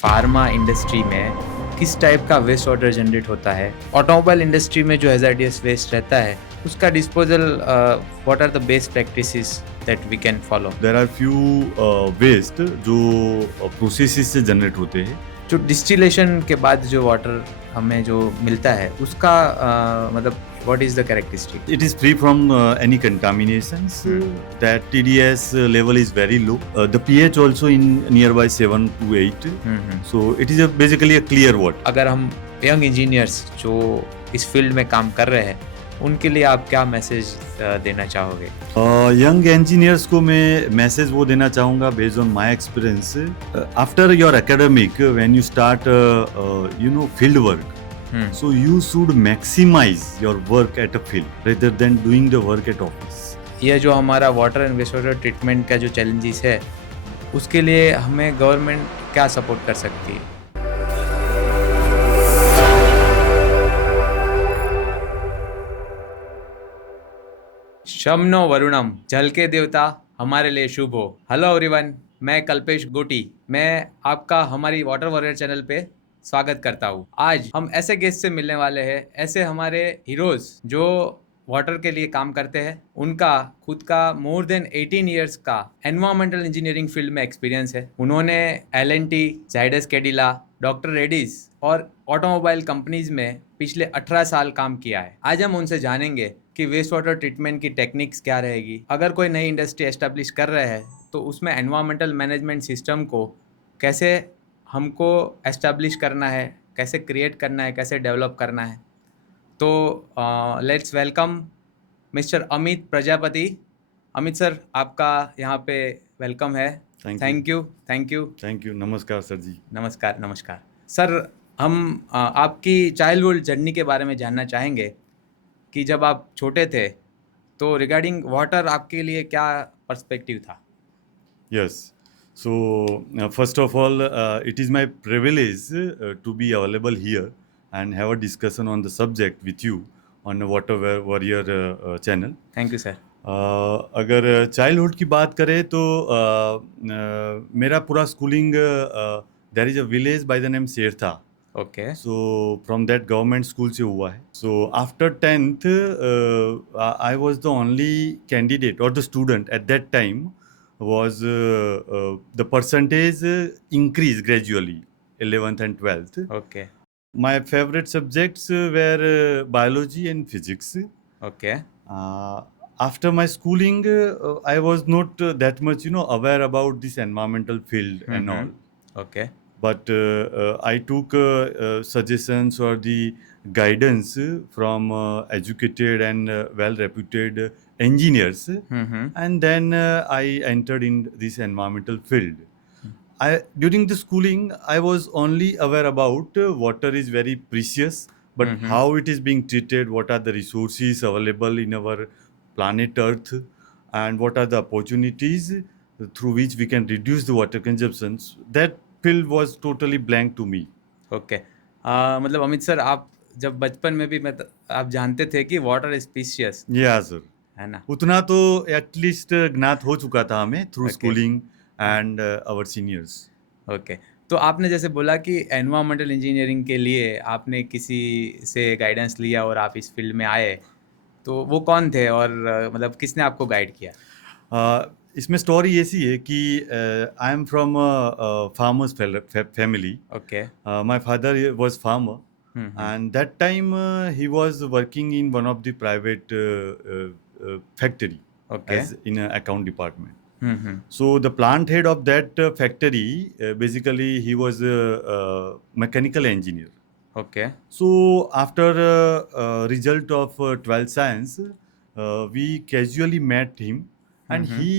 Pharma industry में किस type का वेस्ट वाटर जनरेट होता है, ऑटोमोबाइल इंडस्ट्री में जो हैजार्डियस वेस्ट रहता है उसका disposal, what are the best practices that we can follow. There are few waste जो प्रोसेसेस से जनरेट होते हैं। जो डिस्टिलेशन के बाद जो वाटर हमें जो मिलता है उसका मतलब what is the characteristic? It is free from any contaminations. That TDS level is very low. The pH also in nearby 7 to 8. So it is basically a clear water. अगर हम यंग इंजीनियर्स जो इस field में काम कर रहे हैं उनके लिए आप क्या मैसेज देना चाहोगे? यंग इंजीनियर्स को मैं मैसेज वो देना चाहूँगा based on my experience. After your academic when you start field work, so you should maximize your work at a field rather than doing the work at office. ये जो हमारा water and waste water treatment का जो challenges है उसके लिए हमें government क्या सपोर्ट कर सकती है? शमनो वरुणम, जल के देवता हमारे लिए शुभ हो। हेलो एवरीवन, मैं कल्पेश गोटी, मैं आपका हमारी वाटर वॉरियर चैनल पे स्वागत करता हूँ। आज हम ऐसे गेस्ट से मिलने वाले हैं, ऐसे हमारे हीरोज जो वाटर के लिए काम करते हैं। उनका खुद का मोर देन 18 इयर्स का एनवायरमेंटल इंजीनियरिंग फील्ड में एक्सपीरियंस है। उन्होंने L&T, जाइडस कैडिला, डॉक्टर रेड्डीज और ऑटोमोबाइल कंपनीज में पिछले 18 साल काम किया है। आज हम उनसे जानेंगे कि वेस्ट वाटर ट्रीटमेंट की टेक्निक्स क्या रहेगी। अगर कोई नई इंडस्ट्री एस्टेब्लिश कर रहे हैं तो उसमें एनवायरमेंटल मैनेजमेंट सिस्टम को कैसे हमको एस्टेब्लिश करना है, कैसे क्रिएट करना है, कैसे डेवलप करना है। तो let's welcome mister Amit Prajapati. Amit sir, आपका यहाँ पे वेलकम है। Thank you. Thank you. नमस्कार सर जी। नमस्कार सर। हम आपकी चाइल्डहुड जर्नी के बारे में जानना चाहेंगे कि जब आप छोटे थे तो रिगार्डिंग वाटर आपके लिए क्या पर्सपेक्टिव था? Yes. So, first of all, it is my privilege to be available here and have a discussion on the subject with you on the Water Warrior channel. Thank you sir. अगर childhood की बात करें तो मेरा पूरा schooling there is a village by the name Seratha. Okay. So from that government school से हुआ है। So after 10th I was the only candidate और the student at that time was the percentage increased gradually 11th and 12th. Okay. My favorite subjects were biology and physics. Okay. After my schooling, I was not that much aware about this environmental field and all. Okay. But I took suggestions or the guidance from educated and well-reputed engineers, and then I entered in this environmental field. During the schooling, I was only aware about water is very precious, but how it is being treated, what are the resources available in our planet Earth, and what are the opportunities through which we can reduce the water consumptions. That field was totally blank to me. Okay. मतलब Amit sir, आप जब बचपन में भी आप जानते थे कि water is precious, Yeah, sir. है ना? उतना तो एटलीस्ट ज्ञात हो चुका था हमें through Okay. Schooling and our seniors. Okay. तो आपने जैसे बोला कि एनवायरमेंटल इंजीनियरिंग के लिए आपने किसी से गाइडेंस लिया और आप इस फील्ड में आए, तो वो कौन थे और मतलब किसने आपको गाइड किया? इसमें स्टोरी ऐसी है कि I am from farmers family. Okay. My father was farmer and that time he was working in one of the private factory Okay. as in an account department. Hmm. So the plant head of that factory, basically he was a mechanical engineer. Okay. So after result of 12th science, we casually met him, and he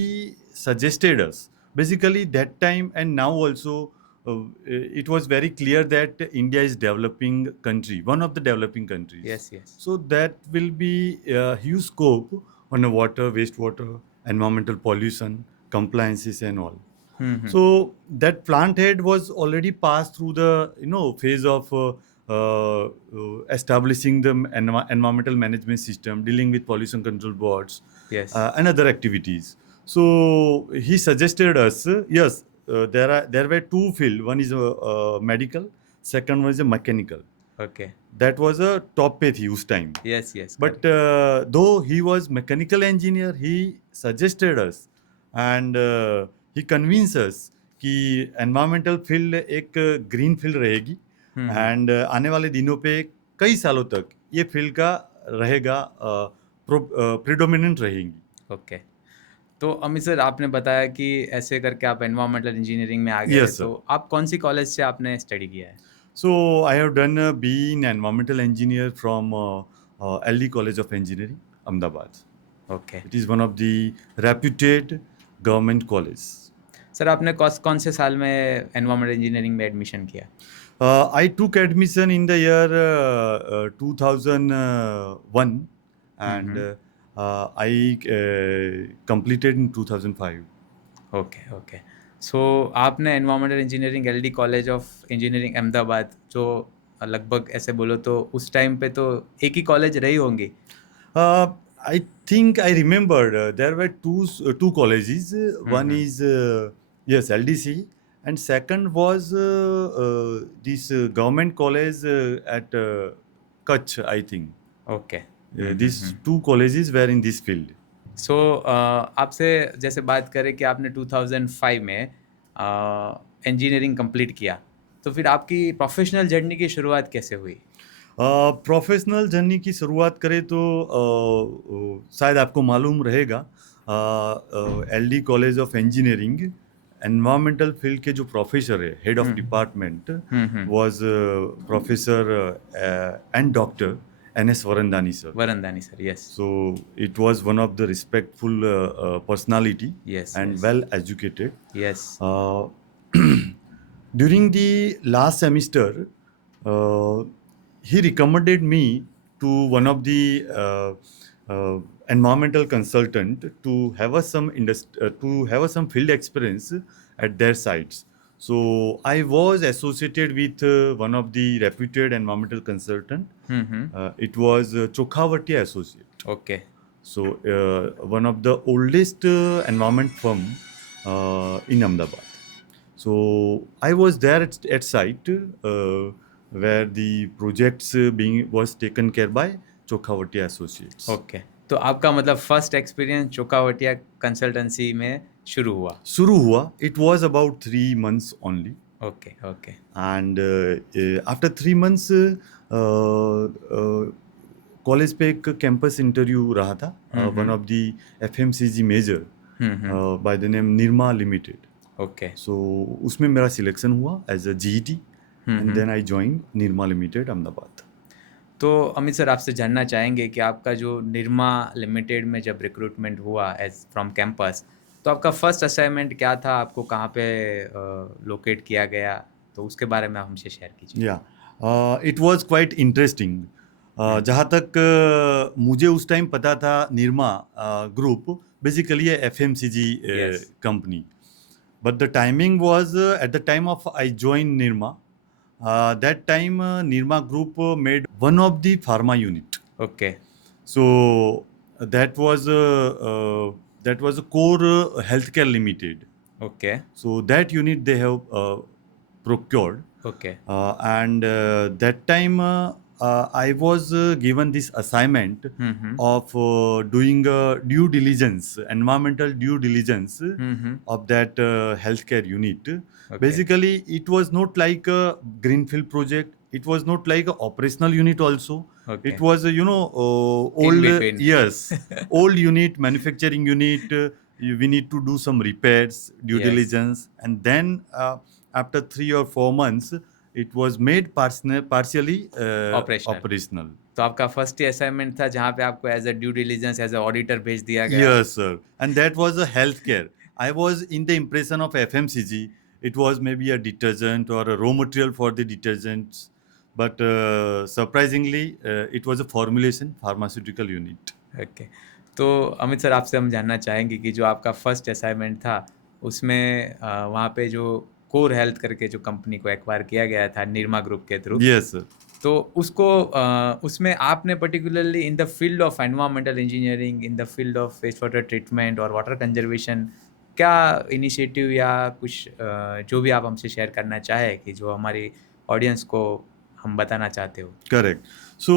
suggested us. Basically that time and now also, it was very clear that India is developing country, one of the developing countries. Yes. So that will be a huge scope on the water, wastewater, environmental pollution, compliances and all. So that plant head was already passed through the phase of establishing the environmental management system, dealing with pollution control boards, Yes. and other activities. So he suggested us, yes, there were two field. One is medical, second one is a mechanical. Okay. That was a top पे थी उस time. Yes, yes. But though he was mechanical engineer, he suggested us and he convinced us कि environmental field एक green field रहेगी and आने वाले दिनों पे कई सालों तक ये field का रहेगा predominant रहेंगी. ओके. तो अमित सर आपने बताया कि ऐसे करके आप एनवायरमेंटल इंजीनियरिंग में आ गए. Yes, sir. तो आप कौन सी कॉलेज से आपने स्टडी किया है? So I have done being environmental engineer from LD College of Engineering, Ahmedabad. Okay. It is one of the reputed government college. Sir आपने कौन से साल में एनवायरमेंटल इंजीनियरिंग में एडमिशन किया? I took admission in the year 2001 and I completed in 2005. Okay okay. So आपने environmental engineering LD college of engineering Ahmedabad, जो लगभग ऐसे बोलो तो उस टाइम पे तो एक ही कॉलेज रही होंगी. I think I remembered there were two colleges. One is yes, LDC, and second was this government college at Kutch, I think. Okay. These two colleges were in this field. सो आपसे जैसे बात करें कि आपने 2005 में engineering complete किया, तो फिर आपकी प्रोफेशनल जर्नी की शुरुआत कैसे हुई? प्रोफेशनल जर्नी की शुरुआत करें तो शायद आपको मालूम रहेगा LD college of engineering environmental field के जो प्रोफेसर है, head of department was professor and doctor NS Varandani sir. Varandani sir, yes. So it was one of the respectful personality Yes, and yes. well educated. Yes. During the last semester, he recommended me to one of the environmental consultant to have some field experience at their sites. So I was associated with one of the reputed environmental consultant. It was Chokhavatiya Associate. Okay. So one of the oldest environment firm in Ahmedabad. So I was there at site where the projects was taken care by Chokhavatiya Associates. Okay. तो आपका मतलब first experience चोकावटिया consultancy में शुरू हुआ. It was about 3 months only. Okay okay. And after 3 months college पे एक campus interview रहा था one of the FMCG major by the name Nirma limited. Okay. So उसमें मेरा सिलेक्शन हुआ as a GET and then I join Nirma limited Ahmedabad. तो Amit sir आपसे जानना चाहेंगे कि आपका जो निरमा लिमिटेड में जब रिक्रूटमेंट हुआ एज फ्रॉम कैंपस, तो आपका फर्स्ट असाइनमेंट क्या था, आपको कहाँ पे लोकेट किया गया, तो उसके बारे में आप हमसे शेयर कीजिए. या इट वाज क्वाइट इंटरेस्टिंग. जहाँ तक मुझे उस टाइम पता था निरमा ग्रुप बेसिकली है FMCG company, but the timing was at the time of I join Nirma. That time Nirma Group made one of the pharma unit. Okay. So that was a core healthcare limited. Okay. So that unit they have procured. Okay. And that time I was given this assignment of doing due diligence, environmental due diligence of that healthcare unit. Okay. Basically, it was not like a greenfield project. It was not like a operational unit also. Okay. It was old, between. yes, old unit, manufacturing unit. We need to do some repairs, due Yes. diligence, and then after 3 or 4 months, it was made partially operational. तो आपका first ही assignment था जहाँ पे आपको as a due diligence as a auditor भेज दिया गया. Yes, sir. And that was a healthcare. I was in the impression of FMCG. It was maybe a detergent or a raw material for the detergents. But surprisingly, it was a formulation pharmaceutical unit. Okay. तो Amit sir आपसे हम जानना चाहेंगे कि जो आपका first assignment था उसमें वहाँ पे जो कोर हेल्थ करके जो कंपनी को एक्वायर किया गया था निरमा ग्रुप के थ्रू, Yes, sir. तो उसको उसमें आपने particularly in the field of environmental engineering, in the field of waste water treatment और वाटर कंजर्वेशन क्या इनिशिएटिव या कुछ जो भी आप हमसे शेयर करना चाहे कि जो हमारी ऑडियंस को हम बताना चाहते हो? करेक्ट। सो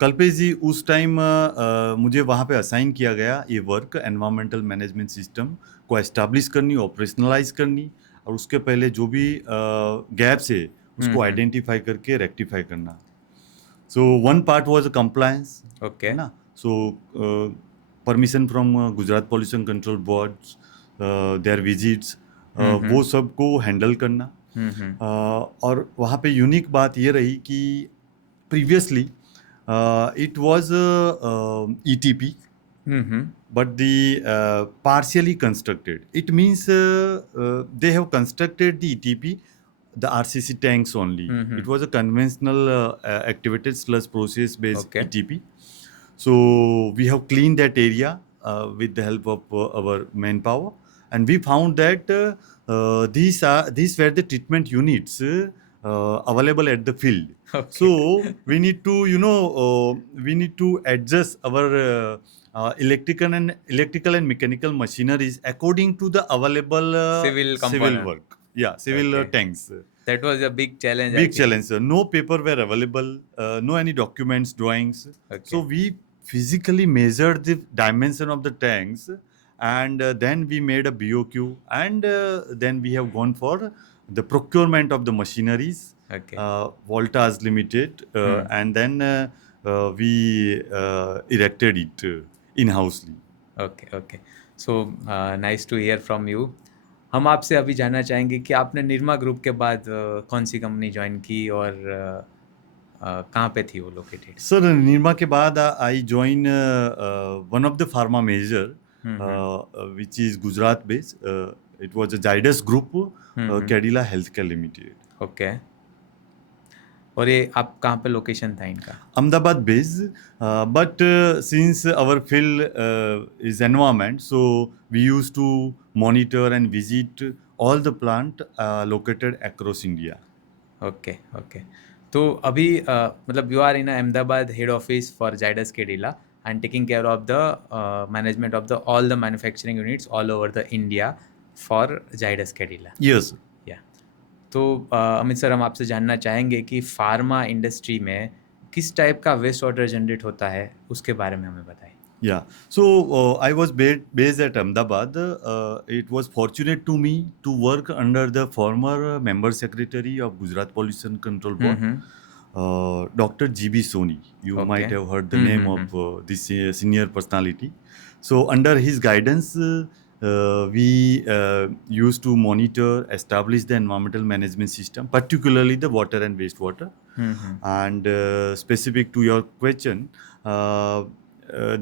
कल्पेश जी, उस टाइम मुझे वहाँ पे असाइन किया गया ये वर्क, एनवायरमेंटल मैनेजमेंट सिस्टम को एस्टैब्लिश करनी, ऑपरेशनलाइज करनी, और उसके पहले जो भी गैप्स है उसको आइडेंटिफाई करके रेक्टिफाई करना। So one part was compliance, okay. है ना। सो permission from Gujarat pollution control board, there visits, वो सब को हैंडल करना। और वहाँ पे यूनिक बात ये रही कि previously it was ETP, but the partially constructed. It means they have constructed the ETP, the RCC tanks only. It was a conventional activated sludge process based Okay. ETP. So we have cleaned that area with the help of our manpower, and we found that these were the treatment units available at the field. Okay. So we need to, we need to adjust our electrical and mechanical machineries according to the available Civil civil component. work. Yeah, civil Okay. tanks. That was a big challenge, I Big think. challenge, sir. No paper were available, no any documents, drawings. Okay. So we physically measured the dimension of the tanks, and then we made a BOQ, and then we have gone for the procurement of the machineries, Okay. Voltas Limited, and then we erected it in-housely. Okay, okay. So nice to hear from you. हम आपसे अभी जानना चाहेंगे कि आपने Nirma group के बाद कौन सी कंपनी ज्वाइन की और कहाँ पे थी वो लोकेटेड? Sir, Nirma के बाद I join one of the pharma major, which is Gujarat based. It was a Zydus Group, Cadila Healthcare Limited. Okay. और ये आप कहाँ पे लोकेशन था इनका? Ahmedabad based, but since our field is environment, so we used to monitor and visit all the plant located across India. Okay, okay. तो अभी मतलब you are in Ahmedabad head office for Zydus Cadila and taking care of the management of the all the manufacturing units all over the India for Zydus Cadila. Yes. या तो Amit sir, हम आपसे जानना चाहेंगे कि फार्मा इंडस्ट्री में किस टाइप का वेस्ट वाटर जनरेट होता है, उसके बारे में हमें बताएं। Yeah. So I was based at Ahmedabad. It was fortunate to me to work under the former member secretary of Gujarat Pollution Control Board, Dr. GB Soni. You might have heard the name of this senior personality. So under his guidance, we used to monitor, establish the environmental management system, particularly the water and wastewater. And specific to your question,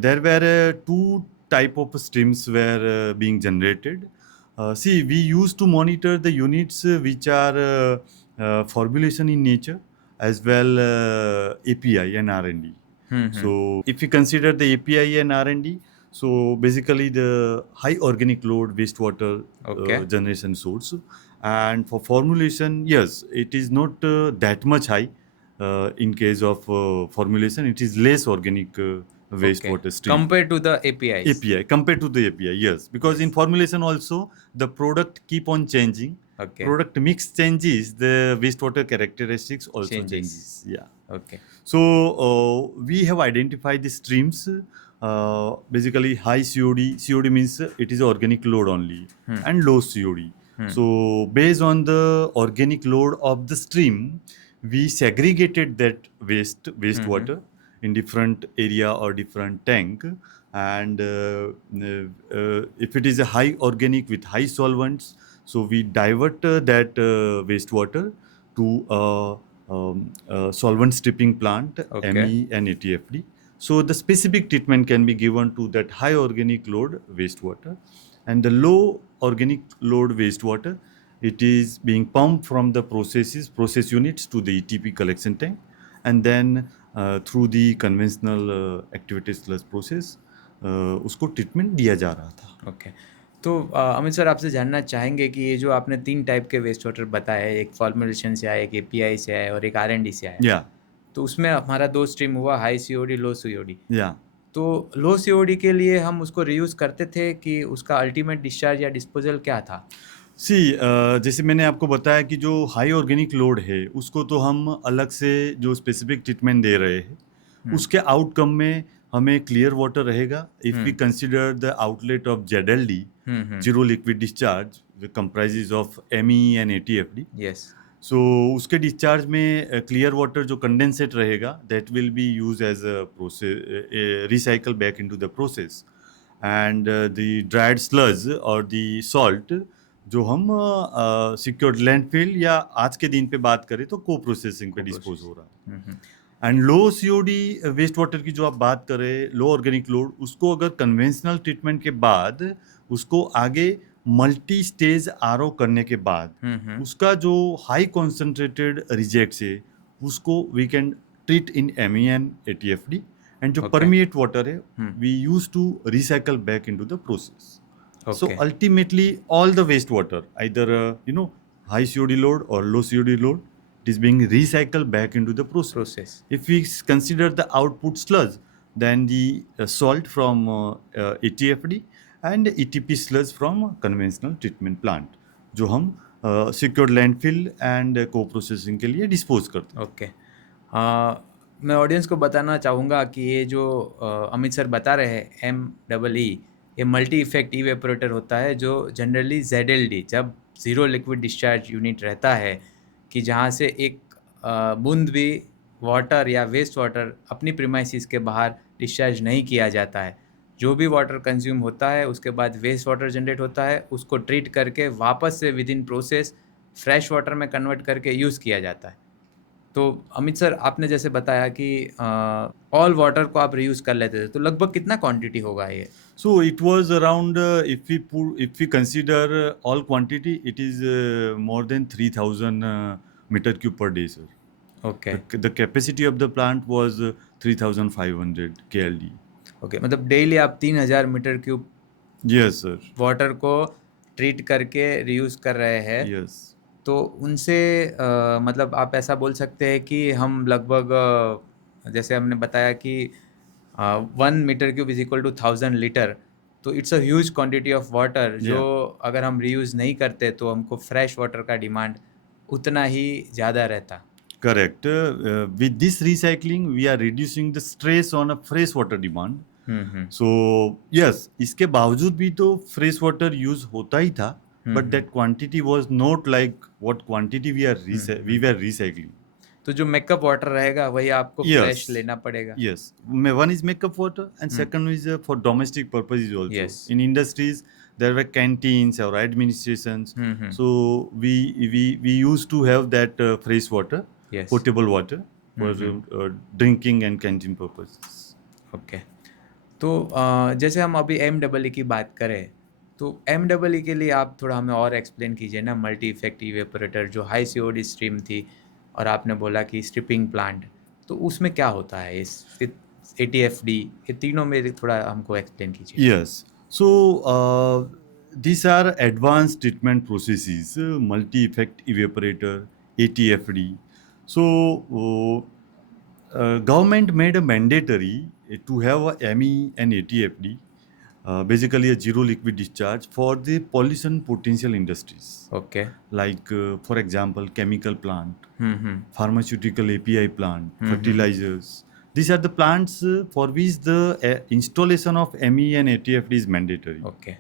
there were two type of streams were being generated. See, we used to monitor the units which are formulation in nature, as well API and R&D. So if you consider the API and R&D, so basically the high organic load wastewater generation source. And for formulation, yes, it is not that much high. In case of formulation, it is less organic wastewater stream compared to the APIs. API compared to the API, yes, because in formulation also the product keep on changing. Product mix changes, the wastewater characteristics also changes. Yeah. Okay. So we have identified the streams. Basically high COD. COD means it is organic load only, and low COD. So based on the organic load of the stream, we segregated that wastewater in different area or different tank. And if it is a high organic with high solvents, so we divert that wastewater to solvent stripping plant, ME and ATFD. So the specific treatment can be given to that high organic load wastewater, and the low organic load wastewater, it is being pumped from the process units to the ETP collection tank, and then through the conventional activated sludge process उसको treatment दिया जा रहा था। Okay. तो Amit sir, आपसे जानना चाहेंगे कि ये जो आपने 3 टाइप के वेस्ट वाटर बताए, एक फॉर्मुलेशन से आया, एक API से आया और एक R&D से आया, या तो उसमें हमारा 2 स्ट्रीम हुआ, हाई COD लो COD। या तो लो सीओडी के लिए हम उसको रीयूज़ करते थे कि उसका अल्टीमेट डिस्चार्ज या डिस्पोजल क्या था? सी जैसे मैंने आपको बताया कि जो हाई ऑर्गेनिक लोड है उसको तो हम अलग से जो स्पेसिफिक ट्रीटमेंट दे रहे हैं उसके आउटकम में हमें क्लियर वाटर रहेगा if we consider the outlet of ZLD zero liquid discharge comprises of ME and ATFD yes. So उसके डिस्चार्ज में क्लियर वाटर जो कंडेंसेट रहेगा that will be use as a process recycle back into the process and the dried sludge और the salt जो हम secured landfill या आज के दिन पे बात करें तो को प्रोसेसिंग पे डिस्पोज हो रहा है and low COD waste water की जो आप बात करें लो ऑर्गेनिक लोड उसको अगर कन्वेंशनल ट्रीटमेंट के बाद उसको आगे मल्टी स्टेज आरओ करने के बाद उसका जो हाई कॉन्सेंट्रेटेड रिजेक्ट्स है उसको we can treat in ME and ATFD and जो परमिएट वाटर है we use to recycle back into the process. So ultimately, all the wastewater, either high COD load or low COD load, it is being recycled back into the process. If we consider the output sludge, then the salt from ATFD and ETP sludge from conventional treatment plant, जो हम secured landfill and co-processing के लिए dispose करते हैं. Okay मैं audience को बताना चाहूँगा कि ये जो अमित सर बता रहे हैं MEE ये मल्टी इफेक्ट इवेपोरेटर होता है जो जनरली ZLD जब ज़ीरो लिक्विड डिस्चार्ज यूनिट रहता है कि जहाँ से एक बूंद भी वाटर या वेस्ट वाटर अपनी प्रीमाइसिस के बाहर डिस्चार्ज नहीं किया जाता है. जो भी वाटर कंज्यूम होता है उसके बाद वेस्ट वाटर जनरेट होता है उसको ट्रीट करके वापस से with in process fresh water में कन्वर्ट करके यूज़ किया जाता है. तो अमित सर आपने जैसे बताया कि ऑल वाटर को आप रीयूज़ कर लेते थे तो लगभग कितना क्वांटिटी होगा ये? So it was around if we consider all quantity, it is more than 3,000 meter cube per day, sir. Okay. The capacity of the plant was 3,500 KLD. Okay, मतलब डेली आप 3,000 meter cube Yes, sir. Water को treat करके reuse कर रहे हैं. Yes. तो उनसे मतलब आप ऐसा बोल सकते हैं कि हम लगभग जैसे हमने बताया कि 1 meter cube is equal to 1,000 litre तो it's a huge quantity of water जो अगर हम रीयूज़ नहीं करते तो हमको फ्रेश वाटर का डिमांड उतना ही ज़्यादा रहता. Correct. With this recycling, we are reducing the stress on a fresh water demand. So yes, इसके बावजूद भी तो fresh water use होता ही था, but that quantity was not like what quantity we were recycling. तो जो मेकअप वाटर रहेगा वही आपको फ्रेश लेना पड़ेगा. Yes, one is makeup water and second is for domestic purposes also. Yes. In industries there were canteens or administrations, so we used to have that fresh water, potable water for drinking and canteen purposes. Okay. तो जैसे हम अभी MEE की बात करें तो MEE के लिए आप थोड़ा हमें और एक्सप्लेन कीजिए ना. मल्टी इफेक्ट इवेपोरेटर जो हाई COD स्ट्रीम थी और आपने बोला कि स्ट्रिपिंग प्लांट तो उसमें क्या होता है इस ATFD ये तीनों में थोड़ा हमको एक्सप्लेन कीजिए. Yes, so these are advanced treatment processes, multi effect evaporator, ATFD. So government made a mandatory to have a ME and ATFD, basically a zero liquid discharge for the pollution potential industries. Okay. Like for example, chemical plant, pharmaceutical API plant, fertilizers. These are the plants for which the installation of ME and ATFD is mandatory. Okay.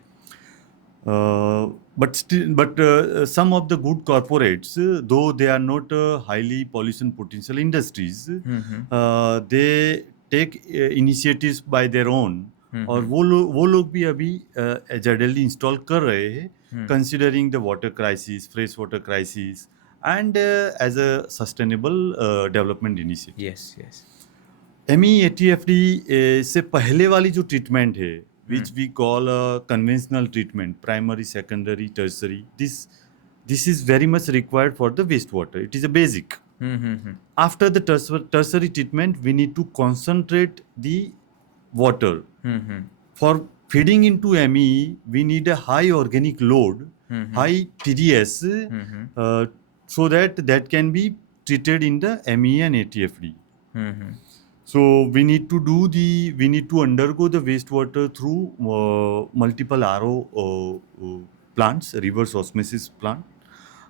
But some of the good corporates, though they are not highly pollution potential industries, they take initiatives by their own. और वो लोग भी अभी ZLD install कर रहे हैं considering the water crisis, fresh water crisis and as a sustainable development initiative. Yes yes. ME ATFD से पहले वाली जो ट्रीटमेंट है which we call a conventional treatment, primary, secondary, tertiary, this is very much required for the wastewater. It is a basic. After the tertiary treatment, we need to concentrate the water. For feeding into ME, we need a high organic load, high TDS, so that can be treated in the ME and ATFD. So we need to undergo the wastewater through multiple RO plants, reverse osmosis plant,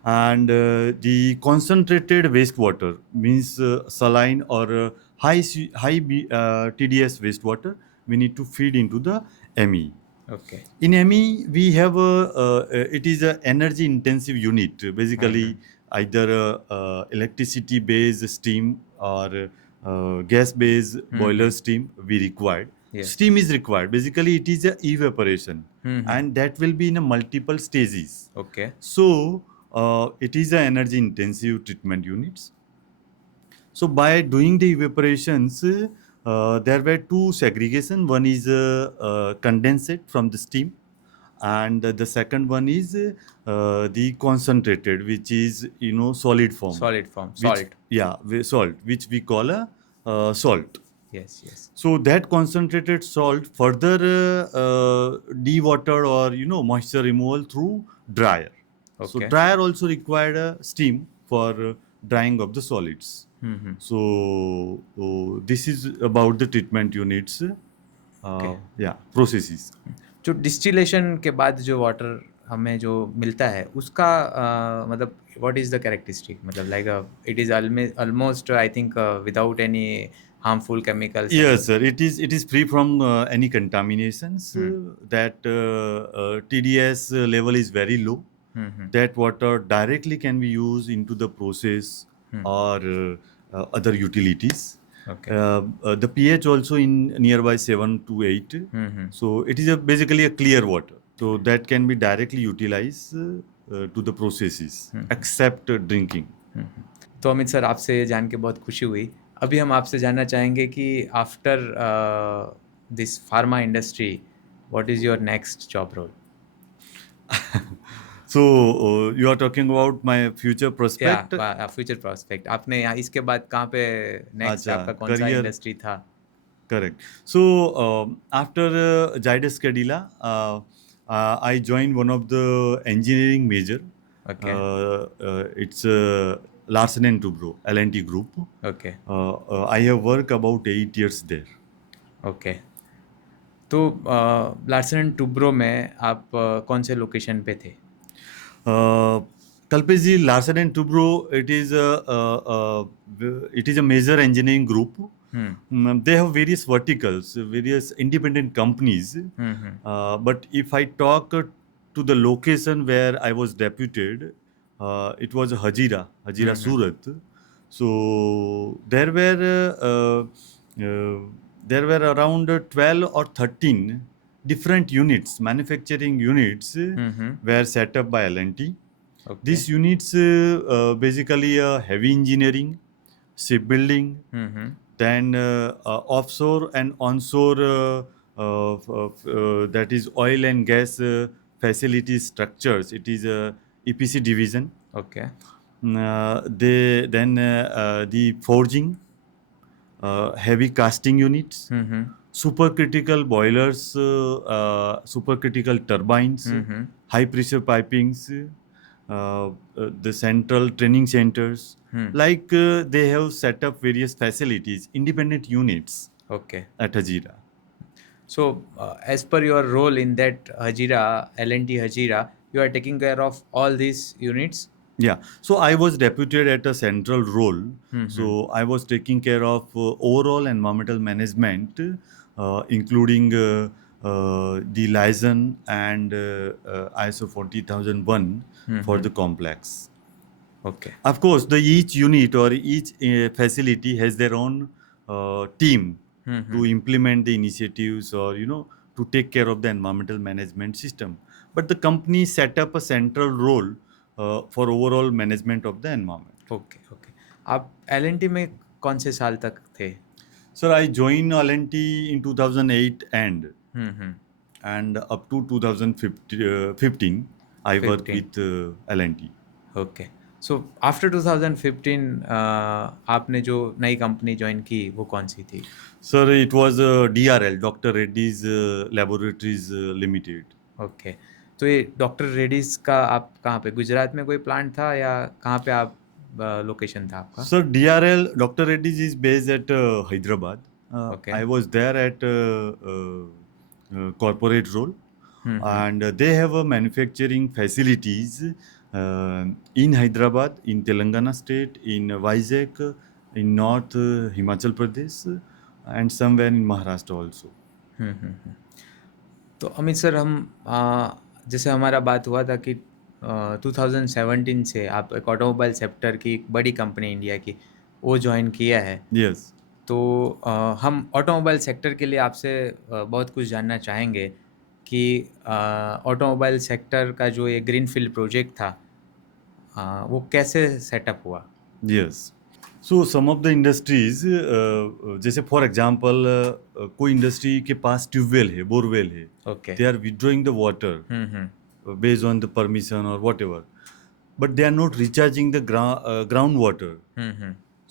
and the concentrated wastewater means saline or TDS wastewater we need to feed into the ME. Okay. In ME, we have it is a energy intensive unit, basically either electricity based steam or gas based boiler steam we required. Yes. Steam is required. Basically, it is a evaporation, Mhm. and that will be in a multiple stages. Okay. So it is a energy intensive treatment units. So by doing the evaporations, there were two segregation. One is condensate from the steam, and the second one is the concentrated, which is solid form. Solid form. Which Salt. salt, which we call a salt. Yes. Yes. So that concentrated salt further dewatered or moisture removal through dryer. So Okay. dryer also required a steam for drying of the solids. Mhm. So this is about the treatment units. Okay. Yeah, processes. जो distillation के बाद जो water हमें जो मिलता है उसका मतलब व्हाट इज़ द कैरेक्टरिस्टिक मतलब like it is almost I think without any harmful chemicals. Yes, sir. It is free from any contaminations. That TDS level is very low. That water directly can be used into the process or other utilities. Okay. The pH also in nearby 7 to 8. So it is basically a clear water. So that can be directly utilized to the processes except drinking. तो Amit sir आपसे जान के बहुत खुशी हुई. अभी हम आपसे जानना चाहेंगे कि after this pharma industry what is your next job role? So you are talking about my future prospect. या फ्यूचर प्रोस्पेक्ट आपने यहाँ इसके बाद कहाँ पे नेक्स्ट अच्छा, आपका कौन सा career. इंडस्ट्री था? Correct. So after Zydus Cadila, I joined one of the engineering major. Okay. It's Larsen and Toubro, L&T Group. Okay. I have worked about 8 years there. Okay. तो लार्सन एंड टुब्रो में आप कौन से location पे थे? Kalpesh ji, Larsen and Toubro, it is a major engineering group. They have various verticals, various independent companies. But if I talk to the location where I was deputed, it was Hazira, Surat. So there were around 12 or 13 different units, manufacturing units were set up by L&T. Okay. These units basically heavy engineering, shipbuilding, then offshore and onshore that is oil and gas facility structures. It is a EPC division. Okay. The forging, heavy casting units, supercritical boilers, supercritical turbines, high pressure pipings, the central training centers. Like they have set up various facilities, independent units Okay. at Hazira. So as per your role in that Hazira, L&T Hazira, you are taking care of all these units? Yeah. So I was deputed at a central role. So I was taking care of overall environmental management, including the liaison and ISO 40001 for the complex. Okay. Of course, each unit or each facility has their own team to implement the initiatives or to take care of the environmental management system. But the company set up a central role for overall management of the environment. Okay. Okay. आप L&T में कौन से साल तक थे? Sir, I joined L&T in 2008 and up to 2015, I worked with L&T. Okay. So after 2015 आपने जो नई कंपनी ज्वाइन की वो कौन सी थी? Sir, it was DRL, Dr. Reddy's Laboratories Limited. Okay. तो ये डॉक्टर रेड्डीज का आप कहाँ पे, गुजरात में कोई प्लांट था या कहाँ पे आप लोकेशन था आपका? Sir, DRL, Dr. Reddy's is based at Hyderabad. Okay. I was there at corporate role, and they have a manufacturing facilities in Hyderabad, in Telangana state, in Vizag, in North Himachal Pradesh, and somewhere in Maharashtra also. तो Amit sir हम जैसे हमारा बात हुआ था कि 2017 से आप एक ऑटोमोबाइल सेक्टर की एक बड़ी कंपनी इंडिया की वो ज्वाइन किया है। Yes. तो हम ऑटोमोबाइल सेक्टर के लिए आपसे बहुत कुछ जानना चाहेंगे कि ऑटोमोबाइल सेक्टर का जो ये ग्रीनफील्ड प्रोजेक्ट था वो कैसे सेटअप हुआ। Yes. So some of the industries, जैसे फॉर एग्जांपल कोई इंडस्ट्री के पास ट्यूबवेल है, बोरवेल है, okay. they are withdrawing the water based on the permission or whatever, but they are not recharging the groundwater.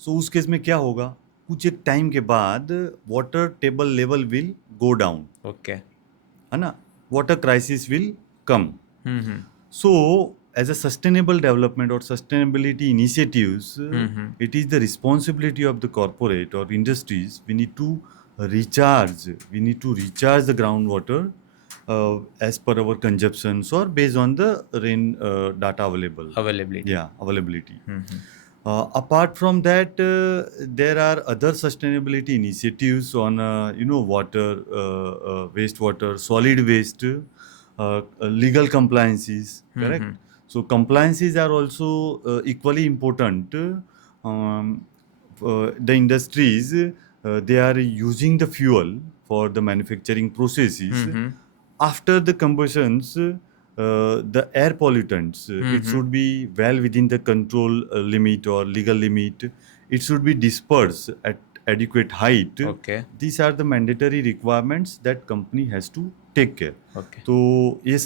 So उस case में क्या होगा, कुछ एक टाइम के बाद water table level will go down, okay. है ना, water crisis will come. So as a sustainable development or sustainability initiatives, it is the responsibility of the corporate or industries. We need to recharge the groundwater as per our consumptions or based on the rain data availability. Availability. Apart from that, there are other sustainability initiatives on water, wastewater, solid waste, legal compliances, correct? So compliances are also equally important. The industries, they are using the fuel for the manufacturing processes. After the combustions, the air pollutants, it should be well within the control limit or legal limit. It should be dispersed at adequate height. Okay. These are the mandatory requirements that company has to take care. Okay. तो ये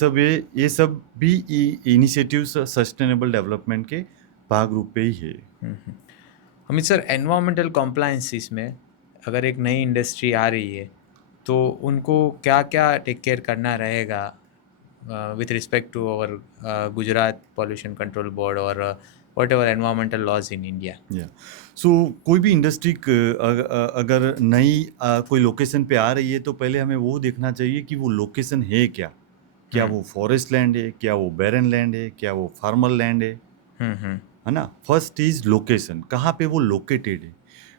सब भी initiatives sustainable development के भाग रूप पे ही है. Amit sir, environmental कॉम्प्लायंसिस में अगर एक नई इंडस्ट्री आ रही है तो उनको क्या क्या टेक केयर करना रहेगा with respect to our Gujarat pollution control board और whatever environmental laws in India. Yeah. So कोई भी इंडस्ट्री अगर नई कोई लोकेशन पे आ रही है तो पहले हमें वो देखना चाहिए कि वो लोकेशन है क्या. क्या वो फॉरेस्ट लैंड है, क्या वो बैरन लैंड है, क्या वो फार्मल लैंड है, है ना. फर्स्ट इज लोकेशन, कहाँ पे वो लोकेटेड है.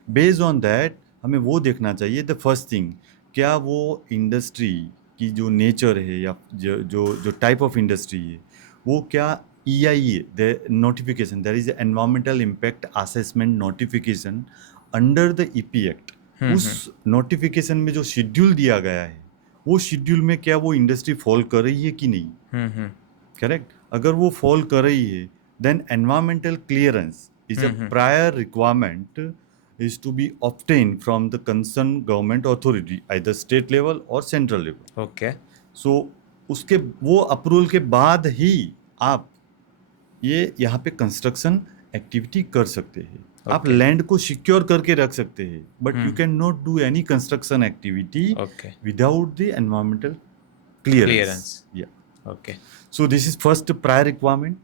बेस्ड ऑन दैट हमें वो देखना चाहिए. द फर्स्ट थिंग, क्या वो इंडस्ट्री की जो नेचर है या जो टाइप ऑफ इंडस्ट्री है वो क्या EIA, the notification, there is environmental impact assessment notification under the EP Act. उस नोटिफिकेशन में जो शेड्यूल दिया गया है वो शेड्यूल में क्या वो इंडस्ट्री फॉल कर रही है कि नहीं. करेक्ट. अगर वो फॉल कर रही है then environmental clearance is a prior requirement is to be obtained from the concerned government authority, either state level or central level. Okay. So उसके वो अप्रूवल के बाद ही आप ये यहाँ पे कंस्ट्रक्शन एक्टिविटी कर सकते हैं. आप लैंड को सिक्योर करके रख सकते हैं, but you can not do any construction activity without the environmental clearance. Okay. So this is first prior requirement.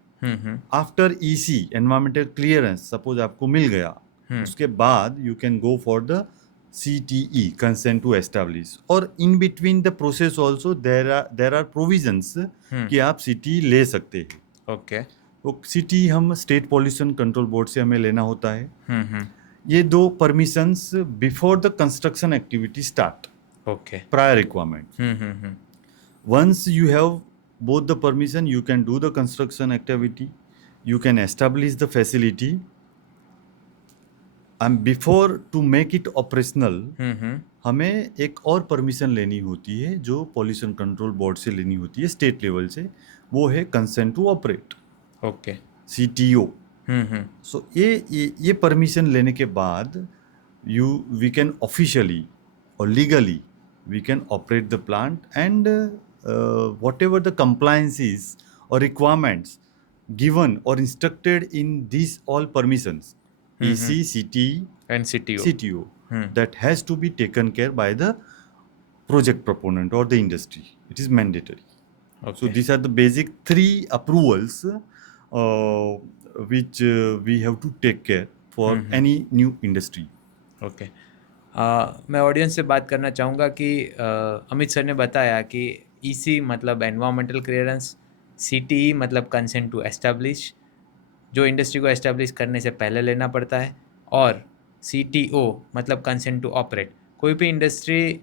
After EC environmental clearance suppose आपको मिल गया, उसके बाद you can go for the CTE, consent to establish. और in between the process also there are provisions कि आप CTE ले सकते हैं. ओके. तो CTE हम स्टेट पॉल्यूशन कंट्रोल बोर्ड से हमें लेना होता है. ये दो permissions before the construction activity start. Okay. Prior requirement. Once you have both the permission, you can do the construction activity, you can establish the facility, and before to make it operational हमें एक और permission लेनी होती है जो pollution control board से लेनी होती है स्टेट लेवल से. वो है consent to operate. Okay. CTO. So ये परमिशन लेने के बाद वी कैन ऑफिशियली और legally we can operate the plant and whatever the compliances or requirements given or instructed in these all permissions, EC, CTE and CTO, that has to be taken care by the project proponent or the industry. It is mandatory. Okay. So these are the basic 3 approvals which we have to take care for any new industry. Okay. मैं audience से बात करना चाहूँगा कि Amit sir ने बताया कि EC मतलब एनवायरमेंटल क्लियरेंस, सीटीई मतलब कंसेंट टू एस्टैब्लिश, जो इंडस्ट्री को एस्टैब्लिश करने से पहले लेना पड़ता है, और सीटीओ मतलब कंसेंट टू ऑपरेट, कोई भी इंडस्ट्री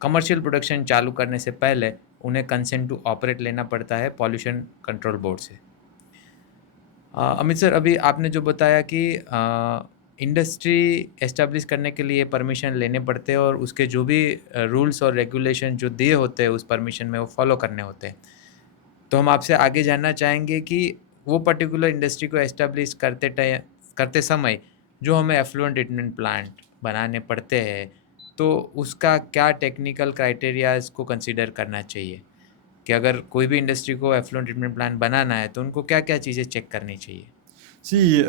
कमर्शियल प्रोडक्शन चालू करने से पहले उन्हें कंसेंट टू ऑपरेट लेना पड़ता है पॉल्यूशन कंट्रोल बोर्ड से। अमित सर, अभी आपने जो बताया कि इंडस्ट्री एस्टैब्लिश करने के लिए परमिशन लेने पड़ते हैं और उसके जो भी रूल्स और रेगुलेशन जो दिए होते हैं उस परमिशन में वो फॉलो करने होते हैं। तो हम आपसे आगे जानना चाहेंगे कि वो पर्टिकुलर इंडस्ट्री को एस्टैब्लिश करते समय जो हमें एफ्लुएंट ट्रीटमेंट प्लांट बनाने पड़ते हैं, तो उसका क्या टेक्निकल क्राइटेरियाज को कंसीडर करना चाहिए कि अगर कोई भी इंडस्ट्री को एफ्लुएंट ट्रीटमेंट प्लांट बनाना है तो उनको क्या क्या चीज़ें चेक करनी चाहिए? See,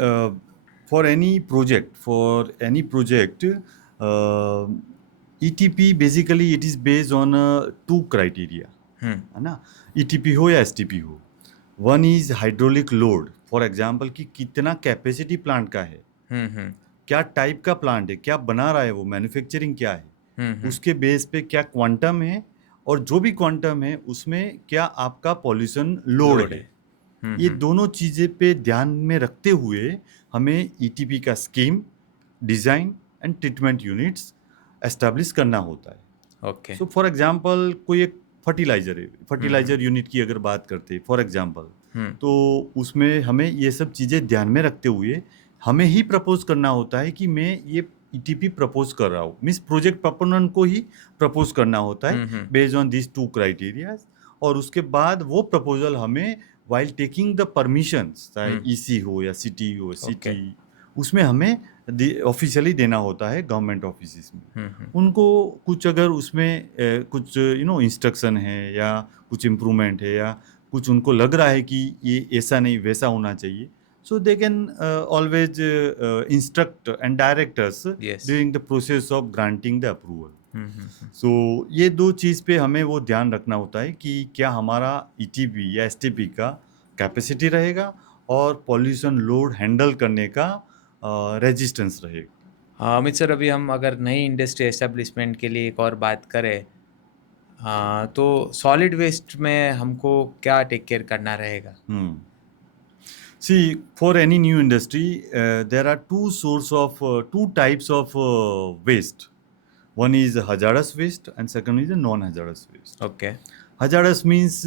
for any project, uh, ETP basically it is based on two criteria, है ना? ETP हो या STP हो. One is hydraulic load. For example कि कितना कैपेसिटी प्लांट का है, क्या टाइप का प्लांट है, क्या बना रहा है, वो मैन्युफैक्चरिंग क्या है, उसके बेस पे क्या क्वांटम है, और जो भी क्वांटम है उसमें क्या आपका पॉल्यूशन लोड है. ये दोनों चीज़ें पे ध्यान में रखते हुए हमें ईटीपी का scheme, design and treatment units establish करना होता है. ओके। सो फॉर एग्जांपल कोई एक फर्टिलाइजर है, फर्टिलाइजर यूनिट की अगर बात करते हैं फॉर एग्जांपल, तो उसमें हमें ये सब चीज़ें ध्यान में रखते हुए हमें ही प्रपोज करना होता है कि मैं ये ईटीपी प्रपोज कर रहा हूँ, मीन्स प्रोजेक्ट प्रपोनन को ही प्रपोज करना होता है based on this two criterias. और उसके बाद वो प्रपोजल हमें वाइल टेकिंग द परमिशंस, चाहे ईसी हो या सिटी हो, सिटी, उसमें हमें ऑफिशियली देना होता है गवर्नमेंट ऑफिस में. उनको कुछ अगर उसमें कुछ इंस्ट्रक्शन है या कुछ इम्प्रूवमेंट है या कुछ उनको लग रहा है कि ये ऐसा नहीं वैसा होना चाहिए, so they can always instruct and direct us during the process of granting the approval. So ये दो चीज़ पे हमें वो ध्यान रखना होता है कि क्या हमारा ETP या STP का कैपेसिटी रहेगा और पॉल्यूशन लोड हैंडल करने का रेजिस्टेंस रहेगा. हाँ अमित सर, अभी हम अगर नई इंडस्ट्री एस्टेब्लिशमेंट के लिए एक और बात करें, तो सॉलिड वेस्ट में हमको क्या टेक केयर करना रहेगा? See, for any new industry, there are two types of waste. One is hazardous waste and second is a non-hazardous waste. Okay. Hazardous means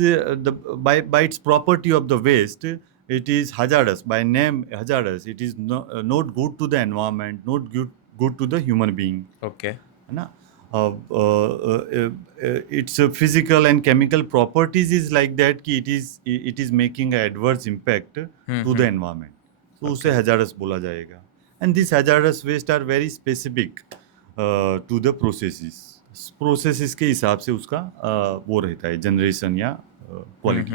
by its property of the waste, it is hazardous. By name hazardous, it is not good to the environment, not good to the human being. Okay. ना? Its physical and chemical properties is like that कि it is making an adverse impact to the environment. So उसे hazardous बोला जाएगा. And these hazardous waste are very specific to the processes. Processes के हिसाब से उसका वो रहता है जनरेशन या quality.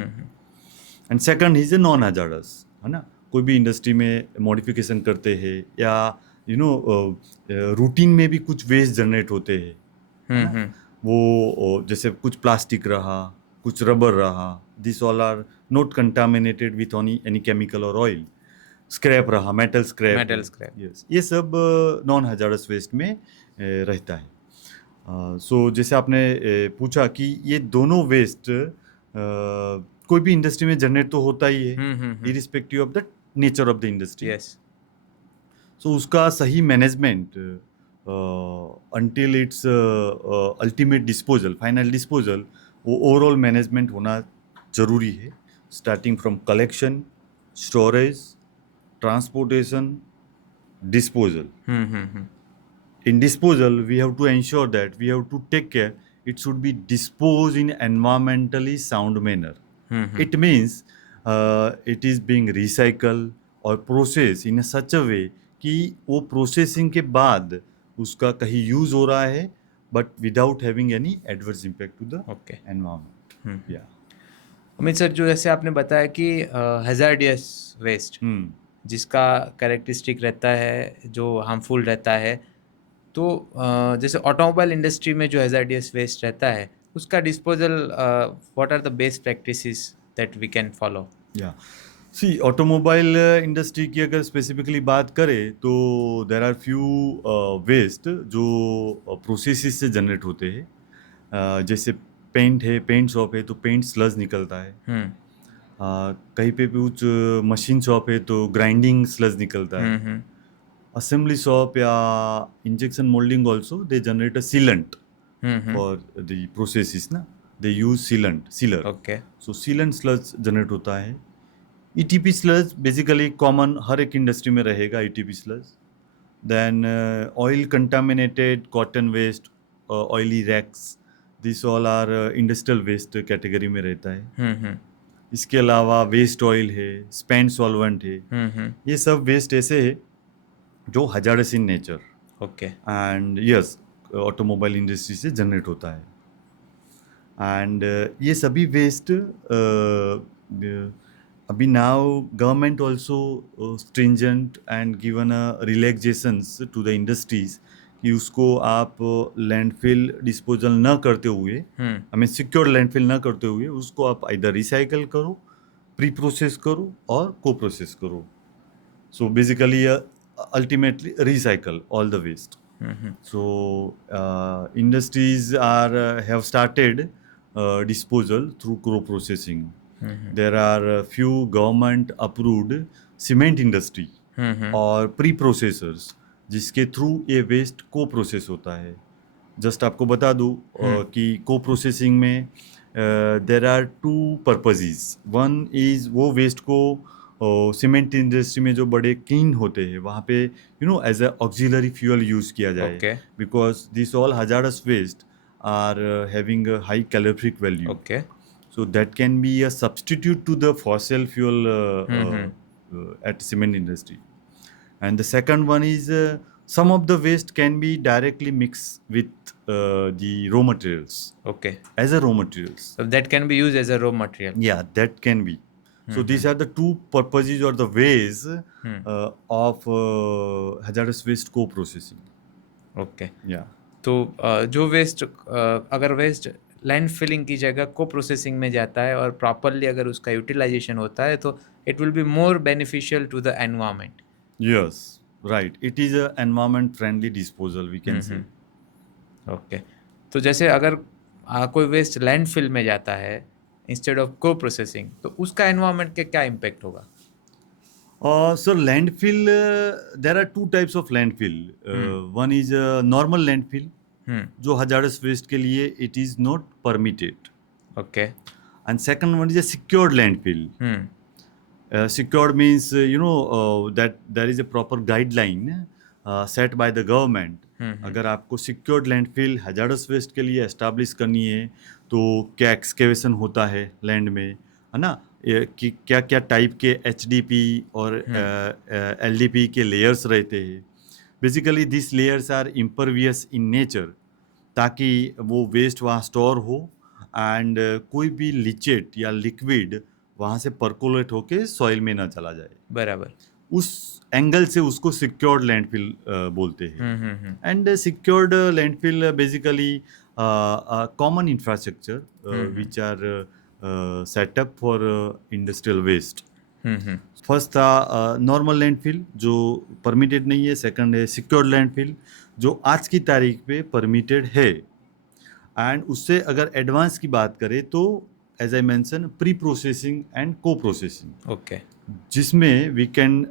And second is a non hazardous, है ना? कोई भी इंडस्ट्री में मॉडिफिकेशन करते हैं या रूटीन में भी कुछ वेस्ट जनरेट होते हैं, वो जैसे कुछ प्लास्टिक रहा, कुछ रबर रहा, this all are not contaminated with any chemical और ऑयल. स्क्रैप रहा, मेटल स्क्रैप, यस, ये सब नॉन hazardous वेस्ट में रहता है. सो जैसे आपने पूछा कि ये दोनों वेस्ट कोई भी इंडस्ट्री में जनरेट तो होता ही है, irrespective of the nature of the industry. So उसका सही management until it's ultimate disposal, final disposal, वो ओवरऑल मैनेजमेंट होना जरूरी है, starting from collection, storage, transportation, disposal. In disposal, we have to ensure that we have to take care it should be disposed in environmentally sound manner. It means it is being recycled or processed in a such a way कि वो processing के बाद उसका कहीं use हो रहा है but without having any adverse impact to the environment. या अमित सर, जो जैसे आपने बताया कि हैजार्डियस वेस्ट जिसका कैरेक्टरिस्टिक रहता है जो हार्मफुल रहता है, तो जैसे ऑटोमोबाइल इंडस्ट्री में जो हैजार्डियस वेस्ट रहता है उसका disposal, what are the best practices that we can follow? या सी ऑटोमोबाइल इंडस्ट्री की अगर स्पेसिफिकली बात करें तो देर आर फ्यू वेस्ट जो प्रोसेसेस से जनरेट होते हैं. जैसे पेंट है, पेंट शॉप है तो पेंट स्लज निकलता है. कहीं पे कुछ मशीन शॉप है तो ग्राइंडिंग स्लज निकलता है. असेंबली शॉप या injection moulding also they generate a sealant for the processes ना. They use sealer. Okay. So sealant sludge generate होता है. ईटीपी स्लज बेसिकली कॉमन हर एक इंडस्ट्री में रहेगा. ETP sludge. Then oil contaminated cotton waste, oily rags, this all are industrial waste category में रहता है. इसके अलावा वेस्ट ऑयल है, स्पेंड सॉल्वेंट है. ये सब वेस्ट ऐसे है जो हजारस इन nature. Okay. And yes, automobile industry से जनरेट होता है. एंड ये सभी वेस्ट अभी now government also stringent and given relaxations to the industries कि उसको आप लैंडफिल डिस्पोजल न करते हुए, हमें सिक्योर लैंडफिल न करते हुए उसको आप इधर रिसाइकल करो, प्री प्रोसेस करो और को प्रोसेस करो. So basically ultimately recycle all the waste. So industries have started disposal through co-processing. There are a few government approved cement industry और pre-processors जिसके थ्रू ये वेस्ट को प्रोसेस होता है. जस्ट आपको बता दूं कि को प्रोसेसिंग में there are two purposes. One is वो वेस्ट को सीमेंट इंडस्ट्री में जो बड़े क्लीन होते हैं वहाँ पे as a auxiliary fuel use किया जाए. Okay. Because this all hazardous waste are having a high calorific value. Okay. So that can be a substitute to the fossil fuel at cement industry. And the second one is some of the waste can be directly mixed with the raw materials Okay. as a raw materials. So that can be used as a raw material. Yeah, that can be. So these are the two purposes or the ways of hazardous waste co-processing. Okay. Yeah. तो जो waste अगर waste land filling की जगह को processing में जाता है और प्रॉपरली अगर उसका यूटिलाइजेशन होता है तो it will be more beneficial to the environment. Yes, right. It is a environment friendly disposal, we can say. Okay. तो जैसे अगर कोई वेस्ट लैंडफिल में जाता है इंस्टेड ऑफ को प्रोसेसिंग तो उसका एनवायरनमेंट के क्या इम्पैक्ट होगा? So landfill, there are two types of landfill. One is a normal landfill, जो hazardous waste के लिए it is not permitted. Okay. And second one is a secured landfill. Secured means that there is a proper guideline set by the government. अगर आपको secured landfill hazardous waste के लिए establish करनी है तो क्या excavation होता है लैंड में, है ना, कि क्या क्या टाइप के HDP और LDP के लेयर्स रहते हैं. Basically this layers are impervious in nature ताकि वो वेस्ट वहाँ स्टोर हो एंड कोई भी लिचेट या लिक्विड वहाँ से परकोलेट होके सॉइल में ना चला जाए. बराबर. उस एंगल से उसको सिक्योर्ड लैंडफिल बोलते हैं. And secured landfill basically common infrastructure which are set up for industrial waste. First था नॉर्मल लैंडफिल जो परमिटेड नहीं है. सेकंड है सिक्योर्ड लैंडफिल जो आज की तारीख पे परमिटेड है. एंड उससे अगर एडवांस की बात करें तो as I mention preprocessing and coprocessing, okay, जिसमें we can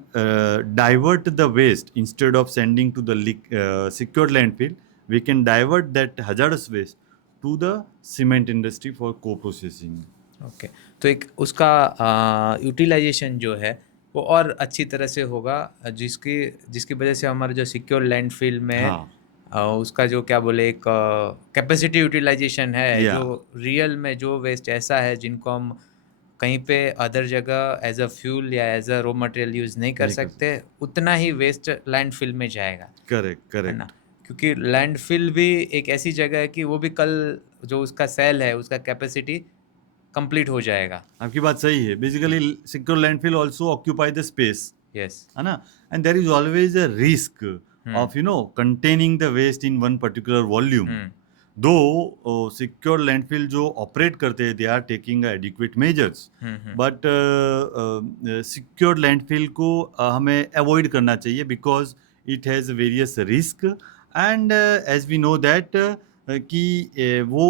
divert the waste instead of sending to the secured landfill. We can divert that hazardous waste to the cement industry for coprocessing. Okay. तो एक उसका utilisation जो है वो और अच्छी तरह से होगा जिसकी वजह से हमारा जो सिक्योर लैंडफिल में उसका जो क्या बोले एक कैपेसिटी यूटिलाइजेशन है, जो रियल में जो वेस्ट ऐसा है जिनको हम कहीं पे अदर जगह एज अ फ्यूल या as a raw material use नहीं कर सकते, उतना ही वेस्ट लैंडफिल में जाएगा. करेक्ट है ना, क्योंकि लैंडफिल भी एक ऐसी जगह है कि वो भी कल जो उसका सेल है उसका कैपेसिटी कंप्लीट हो जाएगा. आपकी बात सही है. Basically secure landfill also occupy the space. Yes, है ना, and there is always a risk of containing the waste in one particular volume. दो सिक्योर लैंडफिल जो ऑपरेट करते हैं, they are taking adequate measures, but secure landfill को हमें avoid करना चाहिए because it has various risk and as we know that कि वो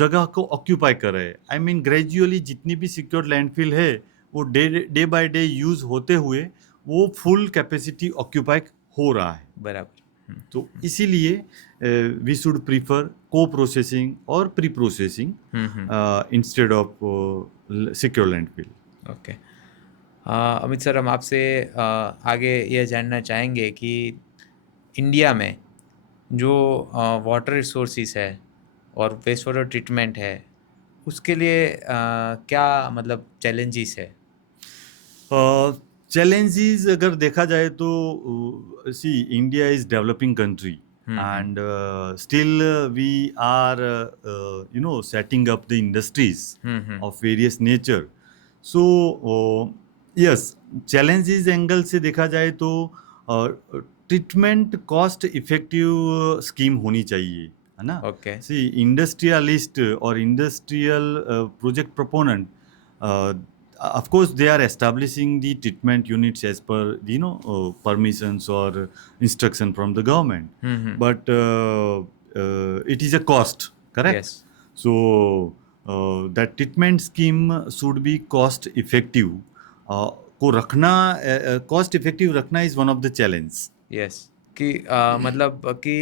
जगह को ऑक्यूपाई कर रहे हैं. आई मीन ग्रेजुअली जितनी भी सिक्योर लैंडफिल है वो डे बाय डे यूज होते हुए वो फुल कैपेसिटी ऑक्यूपाई हो रहा है. बराबर. तो इसीलिए वी शुड प्रीफर को प्रोसेसिंग और pre processing instead of secure landfill. Okay. Amit sir, हम आपसे आगे यह जानना चाहेंगे कि इंडिया में जो वाटर रिसोर्सेज है और वेस्ट वाटर ट्रीटमेंट है, उसके लिए क्या मतलब चैलेंजेस है? चैलेंजेस अगर देखा जाए तो see India is developing country and still we are setting up the industries of various nature. So yes, challenges angle से देखा जाए तो ट्रीटमेंट कॉस्ट इफेक्टिव स्कीम होनी चाहिए, है ना. ओके. सी इंडस्ट्रियलिस्ट और industrial project proponent, of course they are establishing the treatment units as per permissions or instruction from the government, but it is a cost, correct? Yes. So that treatment scheme should be cost effective. को रखना, cost effective रखना is one of the challenge. Yes. कि मतलब कि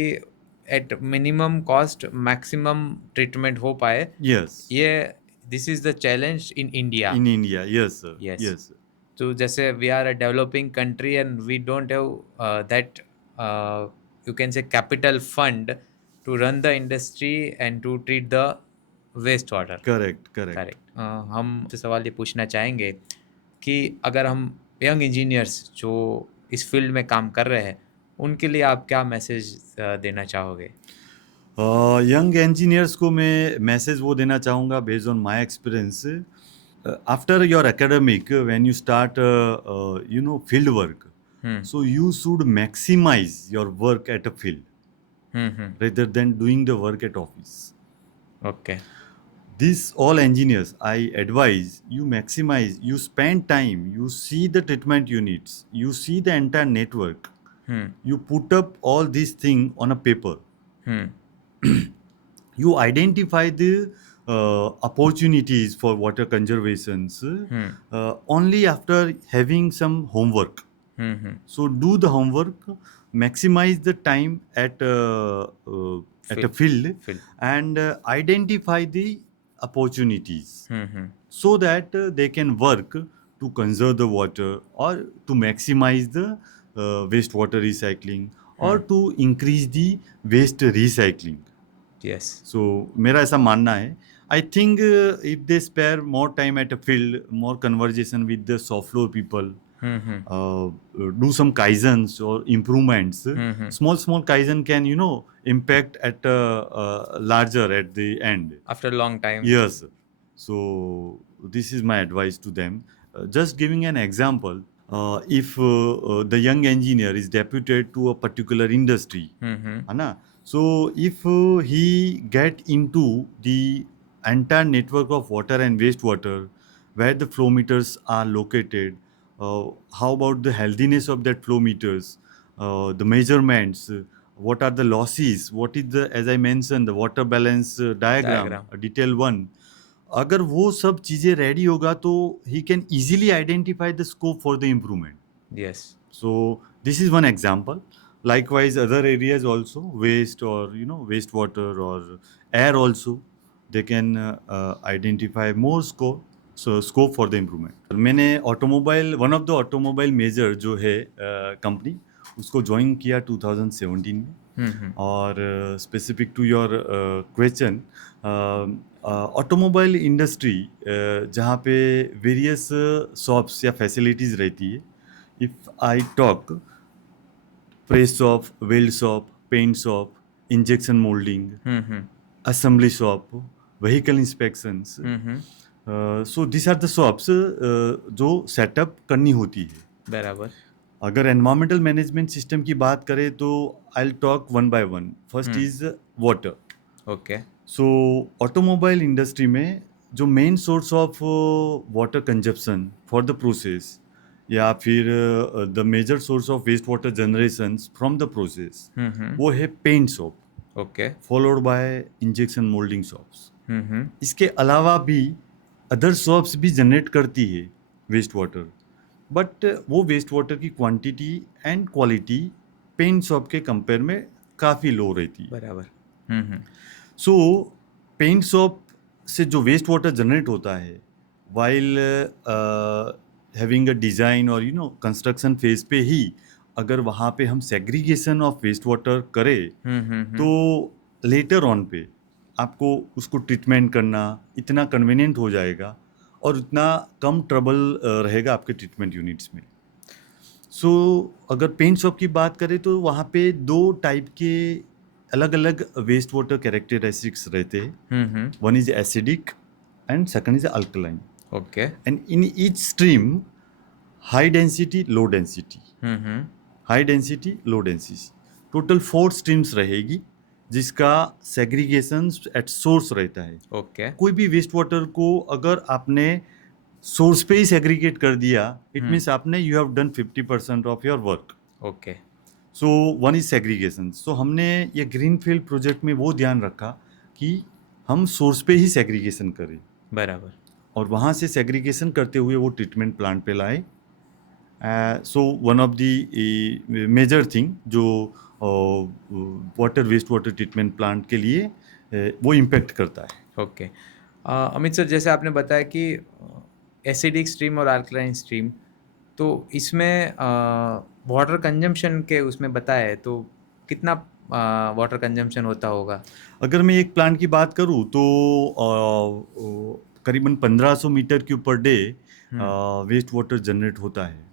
at minimum cost maximum treatment हो पाए. Yes. ये this is the challenge in India. In India, yes sir. Yes. Yes. तो जैसे we are a developing country and we don't have that you can say capital fund to run the industry and to treat the waste water. Correct. Correct. हम से सवाल ये पूछना चाहेंगे कि अगर हम यंग इंजीनियर्स जो इस फील्ड में काम कर रहे हैं, उनके लिए आप क्या मैसेज देना चाहोगे? यंग इंजीनियर्स को मैं मैसेज वो देना चाहूँगा based on my experience. After your academic when you start field work, so you should maximize your work at a field rather than doing the work at office. Okay. This all engineers, I advise you maximize, you spend time, you see the treatment units, you see the entire network, you put up all these things on a paper. You identify the opportunities for water conservations only after having some homework. So do the homework, maximize the time at a field. And identify the opportunities so that they can work to conserve the water or to maximize the wastewater recycling or to increase the waste recycling. Yes. So मेरा ऐसा मानना है. I think if they spare more time at a field, more conversation with the soft floor people, do some kaizens or improvements. Small kaizen can impact at larger at the end after a long time. Yes. So this is my advice to them. Just giving an example, if the young engineer is deputed to a particular industry, so if he get into the entire network of water and wastewater where the flow meters are located, how about the healthiness of that flow meters, the measurements, what are the losses, what is the, as I mentioned, the water balance diagram, a detailed one. अगर वो सब चीजें ready होगा तो he can easily identify the scope for the improvement. Yes. So this is one example. Likewise, other areas also, waste or wastewater or air also, they can identify more scope. So scope for the improvement. मैंने automobile, one of the automobile major जो है company, उसको join किया 2017 में. और specific to your question, automobile industry जहाँ पे various shops या फैसिलिटीज़ रहती है, if I talk press shop, weld shop, paint shop, injection moulding, assembly shop, vehicle inspections, so this are the shops जो सेटअप करनी होती है. बराबर. अगर एनवायरमेंटल मैनेजमेंट सिस्टम की बात करें तो I will talk one by one. First is water. Okay. So automobile industry में जो main source of water consumption for the process या फिर the major source of waste water generation from the process वो है paint shop, okay. Followed by injection moulding shops. इसके अलावा भी other shops भी जनरेट करती है वेस्ट वाटर, बट वो वेस्ट वाटर की quantity and quality paint shop के कंपेयर में काफ़ी लो रहती है. बराबर. सो पेंट शॉप से जो वेस्ट वाटर जनरेट होता है वाइल हैविंग अ डिज़ाइन और कंस्ट्रक्शन फेज पे ही अगर वहाँ पे हम सेग्रीगेशन ऑफ वेस्ट वाटर करें तो लेटर ऑन पे आपको उसको ट्रीटमेंट करना इतना कन्वीनियंट हो जाएगा और उतना कम ट्रबल रहेगा आपके ट्रीटमेंट यूनिट्स में. सो अगर पेंट शॉप की बात करें तो वहाँ पे 2 टाइप के अलग अलग वेस्ट वाटर कैरेक्टरिस्टिक्स रहते हैं. One is acidic and second is alkaline. Okay. And in each stream high density low density, high density low density, total 4 streams रहेगी जिसका सेग्रीगेशन एट सोर्स रहता है. ओके. कोई भी वेस्ट वाटर को अगर आपने सोर्स पे ही सेग्रीगेट कर दिया इट मीन्स आपने you have done 50% of your work. Okay. So one is segregation. So हमने ये ग्रीनफील्ड प्रोजेक्ट में वो ध्यान रखा कि हम सोर्स पे ही सेग्रीगेशन करें. बराबर. और वहाँ से सेग्रीगेशन करते हुए वो ट्रीटमेंट प्लांट पे लाए. So one of the major thing जो water waste water treatment plant के लिए वो इम्पेक्ट करता है. ओके. अमित सर, जैसे आपने बताया कि एसिडिक स्ट्रीम और अल्कलाइन स्ट्रीम, तो इसमें वाटर कंजम्पशन के उसमें बताया है, तो कितना वाटर कंजम्पशन होता होगा? अगर मैं एक प्लांट की बात करूँ तो करीबन 1500 metre cube per day waste water generate होता है.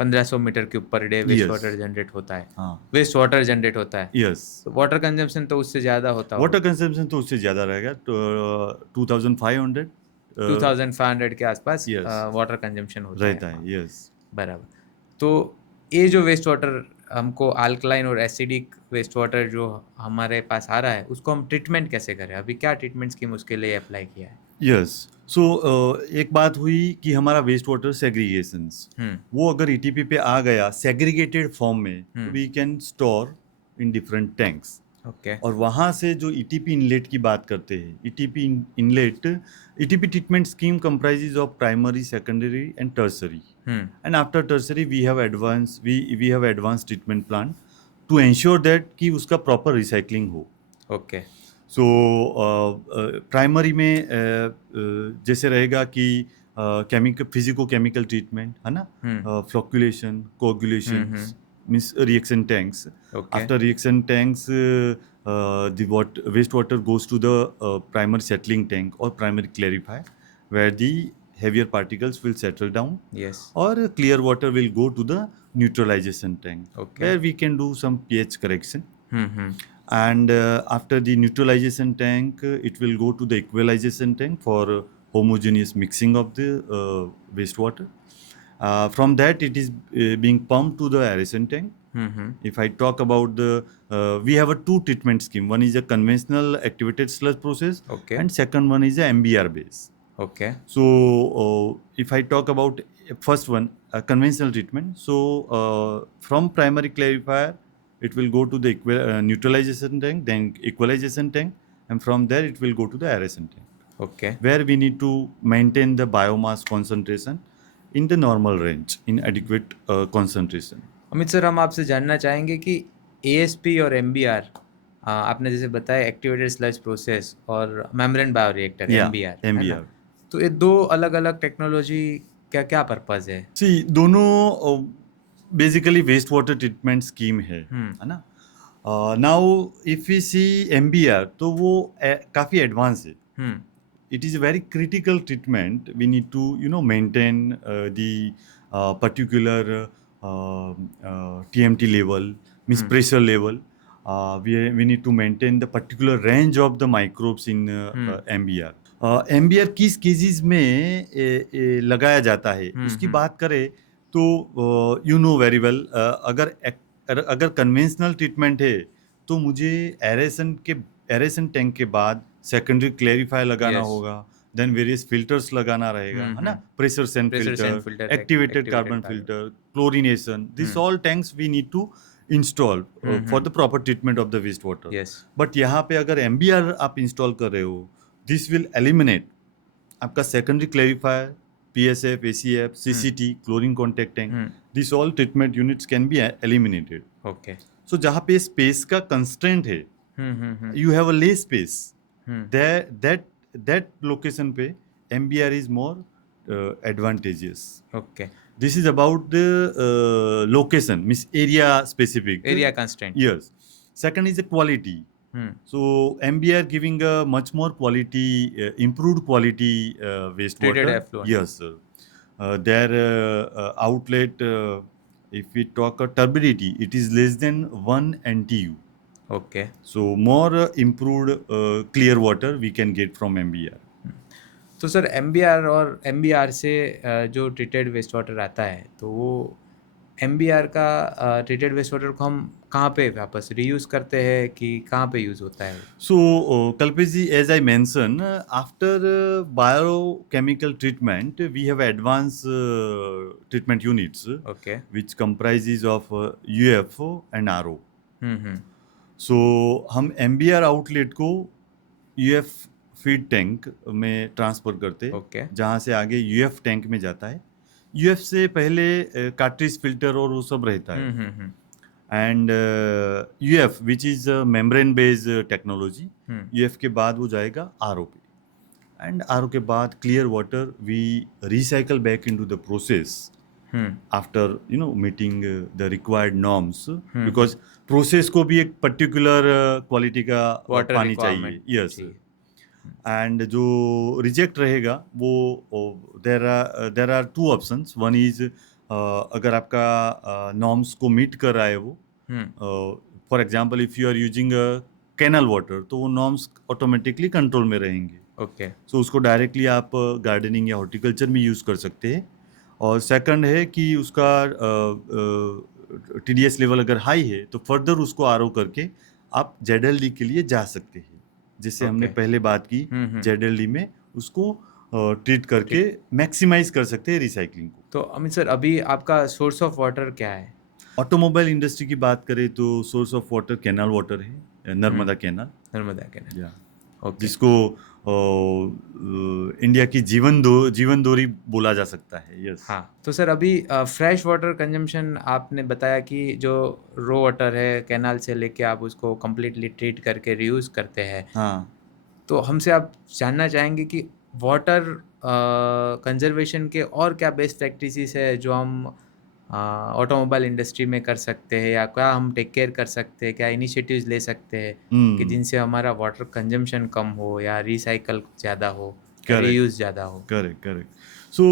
1500 metre cube per day waste Yes. Water generate होता है. हाँ. वेस्ट वाटर जनरेट होता है. यस. तो वाटर कंजम्पशन तो उससे ज़्यादा होता होगा. वाटर कंजम्पशन तो उससे ज़्यादा रहेगा. तो 2500 2500 के आसपास Yes. वाटर कंजम्पशन होता रहता है. है. यस. बराबर. तो ये जो वेस्ट वाटर हमको अल्कलाइन और एसिडिक वेस्ट वाटर जो हमारे पास आ रहा है, उसको हम ट्रीटमेंट कैसे करें? अभी क्या ट्रीटमेंट स्कीम उसके लिए अप्लाई किया है? यस. सो एक बात हुई कि हमारा वेस्ट वाटर सेग्रीगेशंस वो अगर ईटीपी पे आ गया सेग्रीगेटेड फॉर्म में we can store in different tanks. Okay. और वहाँ से जो ईटीपी इनलेट की बात करते हैं, ETP inlet, ETP treatment scheme comprises of primary, secondary and tertiary. And after tertiary we have advance treatment plan to ensure that कि उसका प्रॉपर रिसाइकलिंग हो. ओके. सो प्राइमरी में जैसे रहेगा कि केमिकल फिजिको केमिकल ट्रीटमेंट है ना, flocculation, coagulation means reaction tanks. Okay. After reaction tanks, the wastewater goes to the primary settling tank or primary clarifier, where the heavier particles will settle down. Yes. Or clear water will go to the neutralization tank, Okay. where we can do some pH correction. Mm-hmm. And after the neutralization tank, it will go to the equalization tank for homogeneous mixing of the wastewater. From that, it is being pumped to the aeration tank. If I talk about we have a 2 treatment scheme. One is a conventional activated sludge process, Okay. and second one is a MBR base. Okay. So if I talk about first one, conventional treatment, so from primary clarifier, it will go to the neutralization tank, then equalization tank, and from there it will go to the aeration tank. Okay. Where we need to maintain the biomass concentration in the normal range, in adequate concentration. Amit sir, हम आपसे जानना चाहेंगे कि ASP और MBR, आपने जैसे बताया activated sludge process और मेम्ब्रेन बायोरिएक्टर, एमबीआर, MBR. तो ये 2 अलग अलग टेक्नोलॉजी क्या क्या पर्पस है? See, दोनों basically waste water treatment scheme है ना. Now if we see MBR तो वो काफ़ी एडवांस है. It is a very critical treatment. We need to maintain the particular TMT level, means pressure level. We need to maintain the particular range of the microbes in MBR. MBR किस cases में लगाया जाता है उसकी बात करें तो you know very well, अगर कन्वेंशनल ट्रीटमेंट है तो मुझे एरेशन के एरेशन टैंक के बाद सेकेंडरी क्लैरिफायर लगाना Yes. होगा, देन वेरियस फिल्टर्स लगाना रहेगा, है ना, pressure sand Pressure send filter, filter, activated carbon carbon. Filter, chlorination, this all tanks we need to install for the proper treatment of the waste water. Yes. But यहाँ पे अगर MBR आप install कर रहे हो, दिस विल एलिमिनेट आपका secondary clarifier, PSF, ACF, CCT, chlorine contact tank, this all treatment units can be eliminated. Okay. सो जहाँ पे स्पेस का कंस्ट्रेंट है, you have a lay space, that location पे MBR is more advantageous. Okay. This is about the location, means area specific. Area constraint. Yes. Second is the quality. So MBR giving a much more quality, improved quality wastewater. Treated effluent. Yes, sir. Their outlet, if we talk turbidity, it is less than 1 NTU. Okay. So more improved clear water we can get from MBR. तो sir MBR और MBR से जो treated waste water आता है, तो वो MBR का treated waste water को हम कहाँ पे वापस रीयूज़ करते हैं कि कहाँ पे यूज़ होता है? So Kalpesh ji, as I mentioned, after biochemical treatment, we have advanced treatment units, Okay. which comprises of UFO and RO. सो हम MBR आउटलेट को UF फीड टैंक में ट्रांसफ़र करते, Okay. जहाँ से आगे UF टैंक में जाता है. UF से पहले कार्ट्रिज फिल्टर और वो सब रहता है, and UF which is membrane based technology. UF के बाद वो जाएगा RO पे, एंड RO के बाद clear water we recycle back into the process after meeting the required norms, because process को भी एक पर्टिकुलर क्वालिटी का Water पानी requirement चाहिए. यस. एंड जो रिजेक्ट रहेगा वो there are two options. One is अगर आपका नॉर्म्स को मीट कर रहा है वो, for example if you are using canal water, तो वो नॉर्म्स ऑटोमेटिकली कंट्रोल में रहेंगे. ओके. सो उसको डायरेक्टली आप गार्डनिंग या हॉर्टिकल्चर में यूज़ कर सकते हैं. और सेकंड है कि उसका TDS लेवल अगर हाई है तो फर्दर उसको RO करके आप ZLD के लिए जा सकते हैं, जिससे हमने पहले बात की. ZLD में उसको ट्रीट करके मैक्सिमाइज कर सकते हैं रिसाइकलिंग को. तो अमित सर, अभी आपका सोर्स ऑफ वाटर क्या है? ऑटोमोबाइल इंडस्ट्री की बात करें तो source of water canal water है, नर्मदा कैनाल. नर्मदा कैनाल. या ओके. जिसको इंडिया की जीवन दोरी बोला जा सकता है. यस. हाँ. तो सर अभी फ्रेश वाटर कंजम्पशन आपने बताया कि जो रो वाटर है कैनाल से लेके आप उसको कम्प्लीटली ट्रीट करके रीयूज़ करते हैं. हाँ. तो हमसे आप जानना चाहेंगे कि वाटर कंजर्वेशन के और क्या बेस्ट प्रैक्टिसेस है जो हम ऑटोमोबाइल इंडस्ट्री में कर सकते हैं, या क्या हम टेक केयर कर सकते हैं, क्या इनिशिएटिव्स ले सकते हैं कि जिनसे हमारा वाटर कंजम्पशन कम हो या रिसाइकल ज़्यादा हो या रीयूज़ ज़्यादा हो? करेक्ट. सो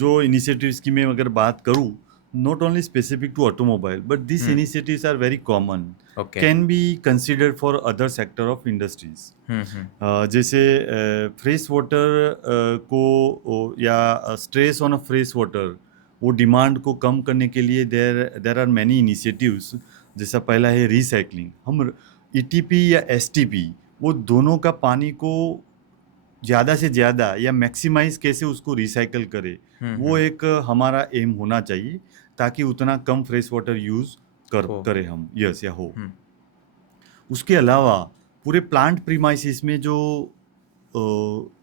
जो इनिशिएटिव्स की मैं अगर बात करूँ, not only specific to automobile, but these initiatives are very common. Okay. Can be considered for other sector of industries. जैसे फ्रेश वाटर को या stress on a fresh water, वो डिमांड को कम करने के लिए देर आर मैनी इनिशिएटिव्स. जैसा पहला है रिसाइकलिंग. हम ETP या STP, वो दोनों का पानी को ज़्यादा से ज़्यादा या मैक्सिमाइज कैसे उसको रिसाइकल करे, वो एक हमारा एम होना चाहिए, ताकि उतना कम फ्रेश वाटर यूज़ करें हम. यस, या हो. उसके अलावा पूरे प्लांट प्रीमाइसिस में जो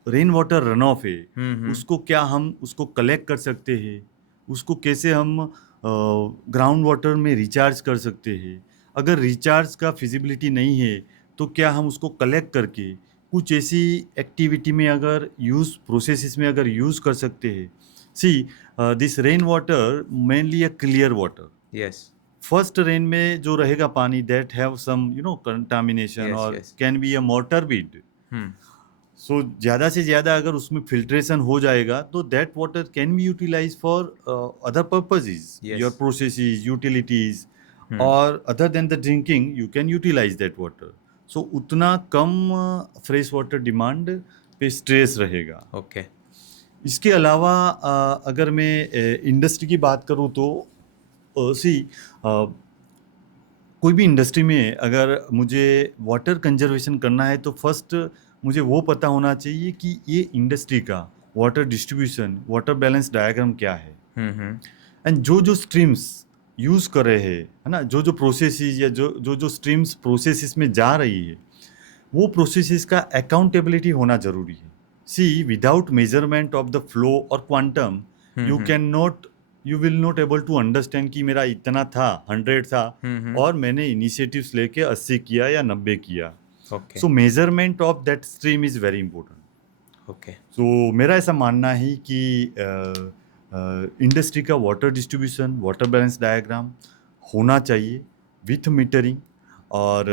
रेन वाटर रन ऑफ है, उसको क्या हम उसको कलेक्ट कर सकते हैं, उसको कैसे हम ग्राउंड वाटर में रिचार्ज कर सकते हैं. अगर रिचार्ज का फिजिबिलिटी नहीं है तो क्या हम उसको कलेक्ट करके कुछ ऐसी एक्टिविटी में अगर प्रोसेसेस में अगर यूज़ कर सकते हैं. See this rain water mainly a clear water. Yes. First rain में जो रहेगा पानी, दैट हैव सम कंटामिनेशन और can be a motor bead. So ज़्यादा से ज़्यादा अगर उसमें फिल्ट्रेशन हो जाएगा तो that water can be utilize for other purposes, your processes, utilities, और other than the drinking you can utilize that water. So उतना कम फ्रेश वाटर डिमांड पे स्ट्रेस रहेगा. ओके. इसके अलावा अगर मैं इंडस्ट्री की बात करूँ तो कोई भी इंडस्ट्री में अगर मुझे वाटर कंजर्वेशन करना है तो फर्स्ट मुझे वो पता होना चाहिए कि ये इंडस्ट्री का water distribution, water balance diagram क्या है, हम्म एंड जो जो स्ट्रीम्स यूज़ कर रहे हैं, है ना, जो जो प्रोसेसेस या जो जो जो स्ट्रीम्स प्रोसेसेस में जा रही है, वो प्रोसेसेस का अकाउंटेबिलिटी होना जरूरी है. See without measurement of the flow और quantum you can not, you will not able to understand कि मेरा इतना था, 100 था, और मैंने इनिशिएटिव्स लेके 80 किया या 90 किया. Okay so measurement of that stream is very important. Okay तो मेरा ऐसा मानना है कि इंडस्ट्री का water distribution, water balance diagram होना चाहिए विथ मीटरिंग, और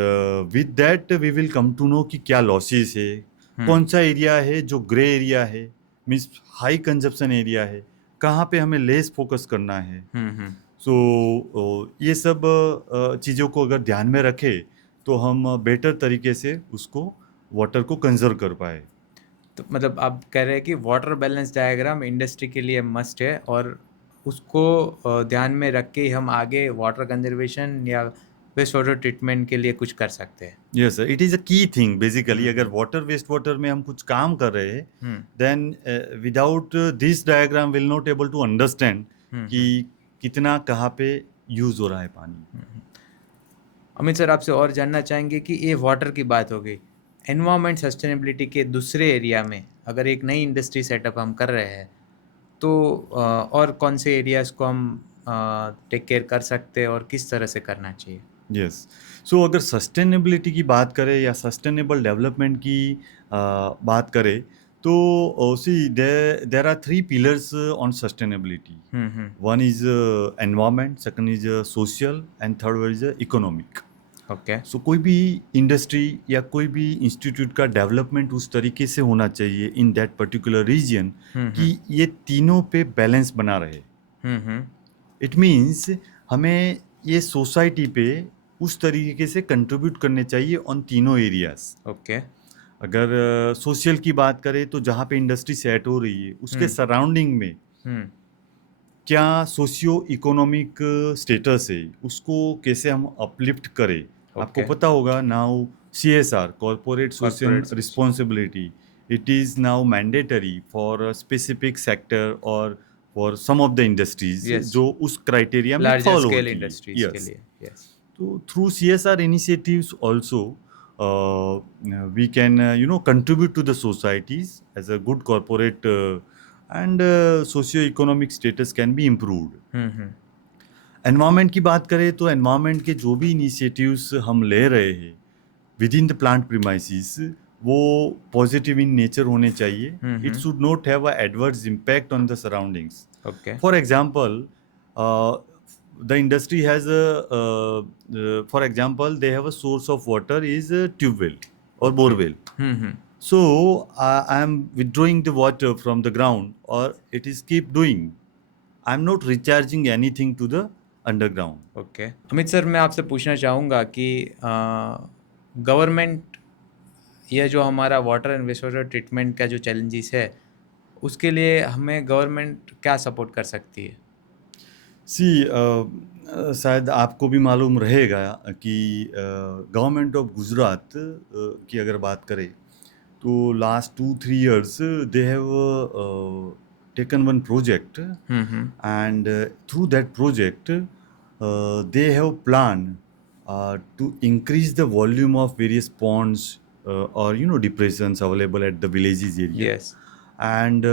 with that we will come to know कि क्या लॉसेस है, कौन सा एरिया है जो ग्रे एरिया है, मीन्स हाई कंजप्शन एरिया है, कहाँ पे हमें लेस फोकस करना है. सो ये सब चीज़ों को अगर ध्यान में रखें तो हम बेटर तरीके से उसको वाटर को कंजर्व कर पाए. तो मतलब आप कह रहे हैं कि वाटर बैलेंस डायग्राम इंडस्ट्री के लिए मस्ट है, और उसको ध्यान में रख के ही हम आगे वाटर कंजर्वेशन या वेस्ट वाटर ट्रीटमेंट के लिए कुछ कर सकते हैं. Yes sir, it is a key thing basically. अगर वाटर वेस्ट वाटर में हम कुछ काम कर रहे हैं then without this diagram will not able to understand कि कितना कहाँ पे यूज़ हो रहा है पानी. अमित सर, आपसे और जानना चाहेंगे कि ये वाटर की बात हो गई, एनवायरमेंट सस्टेनेबिलिटी के दूसरे एरिया में अगर एक नई इंडस्ट्री सेटअप हम कर रहे हैं तो और कौन से एरियाज को हम टेक केयर कर सकते हैं और किस तरह से करना चाहिए. यस. सो अगर सस्टेनेबिलिटी की बात करें या सस्टेनेबल डेवलपमेंट की बात करें तो see there are 3 pillars on sustainability. One is environment, second is social, and third is economic. Okay so कोई भी इंडस्ट्री या कोई भी इंस्टीट्यूट का डेवलपमेंट उस तरीके से होना चाहिए इन दैट पर्टिकुलर रीजन कि ये तीनों पे बैलेंस बना रहे. इट मीन्स हमें ये सोसाइटी पे उस तरीके से कंट्रीब्यूट करने चाहिए ऑन तीनों एरियाज. ओके अगर सोशल की बात करें तो जहाँ पे इंडस्ट्री सेट हो रही है उसके सराउंडिंग में क्या सोशियो इकोनॉमिक स्टेटस है, उसको कैसे हम अपलिफ्ट करें. आपको पता होगा now CSR, corporate social responsibility, it is now mandatory for specific sector और for some of the industries जो उस क्राइटेरिया में लार्जर फॉलो स्केल होती इंडस्ट्रीज है. के यस. लिए. यस तो through CSR initiatives also we can contribute to the societies as a good corporate and socio-economic status can be improved. Environment की बात करें तो एनवायरनमेंट के जो भी इनिशिएटिव्स हम ले रहे हैं with in the plant premises वो पॉजिटिव इन नेचर होने चाहिए. It should not have a adverse impact on the surroundings. Okay for example the industry has for example they have a source of water is a tube well or bore well. So I am withdrawing the water from the ground or it is keep doing, I am not recharging anything to the underground. Okay Amit sir, मैं आपसे पूछना चाहूँगा कि government ये जो हमारा water and waste water treatment का जो चैलेंजेस है उसके लिए हमें गवर्नमेंट क्या सपोर्ट कर सकती है. सी शायद आपको भी मालूम रहेगा कि गवर्नमेंट ऑफ गुजरात की अगर बात करें तो last 2-3 years they have taken one project and through that project they have planned to increase the volume of various ponds or depressions available at the villages area. Yes. And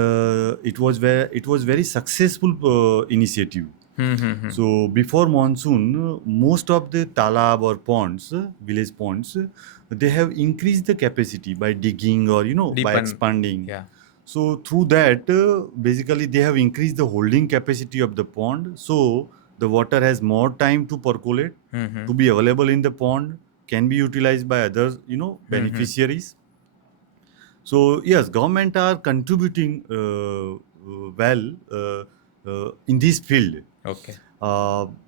it was very successful initiative. So before monsoon most of the talab or ponds, village ponds, they have increased the capacity by digging or by expanding. Yeah. So through that basically they have increased the holding capacity of the pond, so the water has more time to percolate, to be available in the pond, can be utilized by others beneficiaries. So yes, government are contributing well in this field. Okay.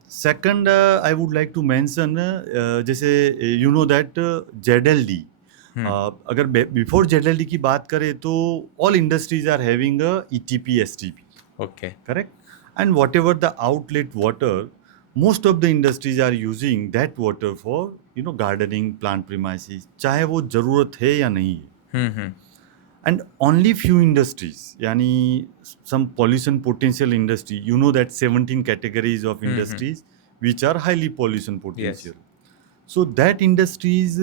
Second I would like to mention जैसे that ZLD, अगर before ZLD की बात करें तो all industries are having a ETP STP. Okay. Correct. And whatever the outlet water most of the industries are using that water for gardening, plant premises, चाहे वो जरूरत है या नहीं है. And only few industries, yani some pollution potential industry, you know that 17 categories of industries which are highly pollution potential. So that industries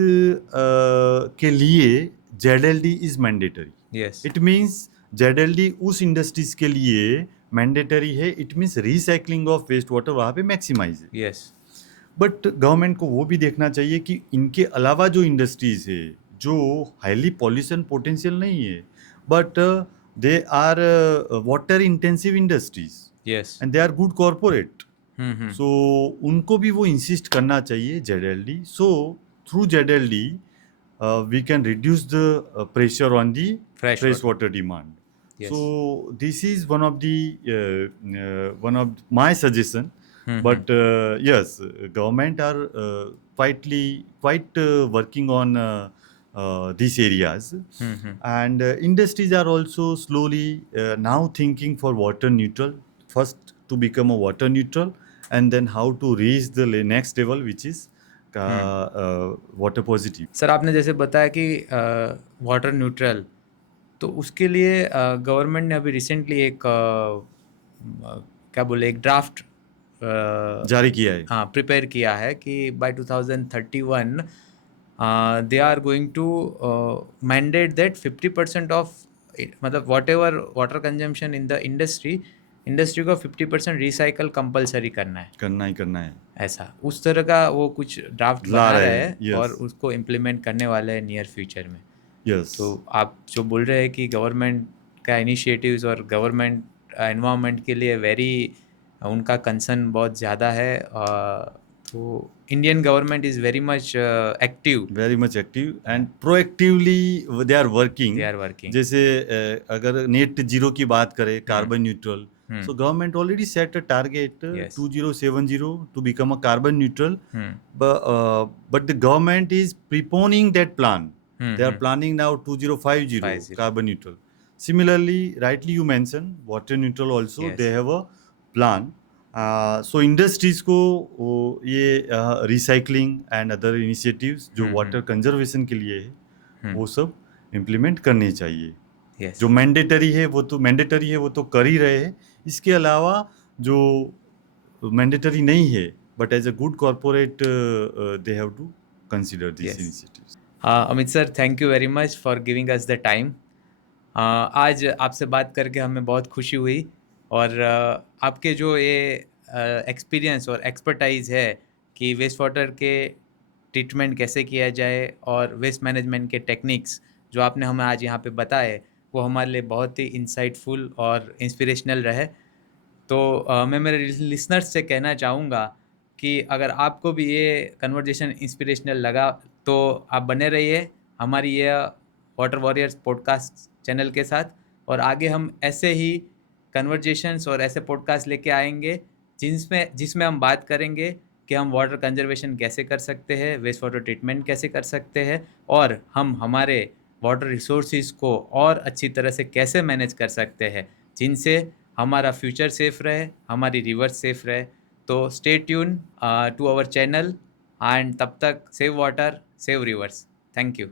के लिए ZLD is mandatory. Yes. It means ZLD उस industries के लिए mandatory है. It means recycling of waste water वहाँ पे maximize है. Yes. But government को वो भी देखना चाहिए कि इनके अलावा जो इंडस्ट्रीज है जो हाईली पॉल्यूशन पोटेंशियल नहीं है, but they are water intensive industries Yes. And they are good corporate, hmm. So उनको भी वो इंसिस्ट करना चाहिए ZLD. सो through ZLD we can reduce the pressure on the fresh water demand. Yes. So this is one of my suggestion. But yes, government are quite working on these areas, and industries are also slowly now thinking for water neutral. First to become a water neutral, and then how to reach the next level, which is water positive. Sir आपने जैसे बताया कि water neutral, तो उसके लिए government ने अभी recently एक क्या बोले एक ड्राफ्ट जारी किया है. हाँ, प्रिपेयर किया है कि by 2031 they are going to mandate that 50% of, मतलब whatever water consumption in the industry को 50% रिसाइकल कंपलसरी करना है. ऐसा उस तरह का वो कुछ ड्राफ्ट बना रहे हैं. Yes. और उसको इम्प्लीमेंट करने वाले हैं नियर फ्यूचर में. Yes. तो आप जो बोल रहे हैं कि गवर्नमेंट का इनिशिएटिव्स और गवर्नमेंट एनवायरनमेंट के लिए उनका कंसर्न बहुत ज़्यादा है. तो Indian government is very much active and proactively they are working. जैसे अगर नेट जीरो की बात करें, carbon neutral, so government already set a target 2070 to become a carbon neutral. But the government is preponing that plan. They are planning now 2050 carbon neutral. Similarly, rightly you mentioned water neutral also. Yes. They have a plan. So industries को ये recycling and other initiatives जो water conservation के लिए है, वो सब implement करने चाहिए. Yes. जो मैंडेटरी है वो तो कर ही रहे हैं. इसके अलावा जो मैंडेटरी नहीं है, but as a good corporate they have to consider this initiatives. Amit sir, thank you very much for giving us the time. आज आपसे बात करके हमें बहुत खुशी हुई, और आपके जो ये एक्सपीरियंस और एक्सपर्टाइज है कि वेस्ट वाटर के ट्रीटमेंट कैसे किया जाए और वेस्ट मैनेजमेंट के टेक्निक्स जो आपने हमें आज यहाँ पे बताए, वो हमारे लिए बहुत ही इंसाइटफुल और इंस्पिरेशनल रहे. तो मैं मेरे लिसनर्स से कहना चाहूँगा कि अगर आपको भी ये कन्वर्जेशन इंस्पिरेशनल लगा तो आप बने रहिए हमारी ये वाटर वॉरियर्स पॉडकास्ट चैनल के साथ, और आगे हम ऐसे ही कन्वर्जेशंस और ऐसे पॉडकास्ट लेके आएंगे जिसमें हम बात करेंगे कि हम वाटर कंजर्वेशन कैसे कर सकते हैं, वेस्ट वाटर ट्रीटमेंट कैसे कर सकते हैं, और हम हमारे वाटर रिसोर्सेज को और अच्छी तरह से कैसे मैनेज कर सकते हैं जिनसे हमारा फ्यूचर सेफ रहे, हमारी रिवर्स सेफ रहे. तो stay tune to our channel, and तब तक save water, save rivers. Thank you.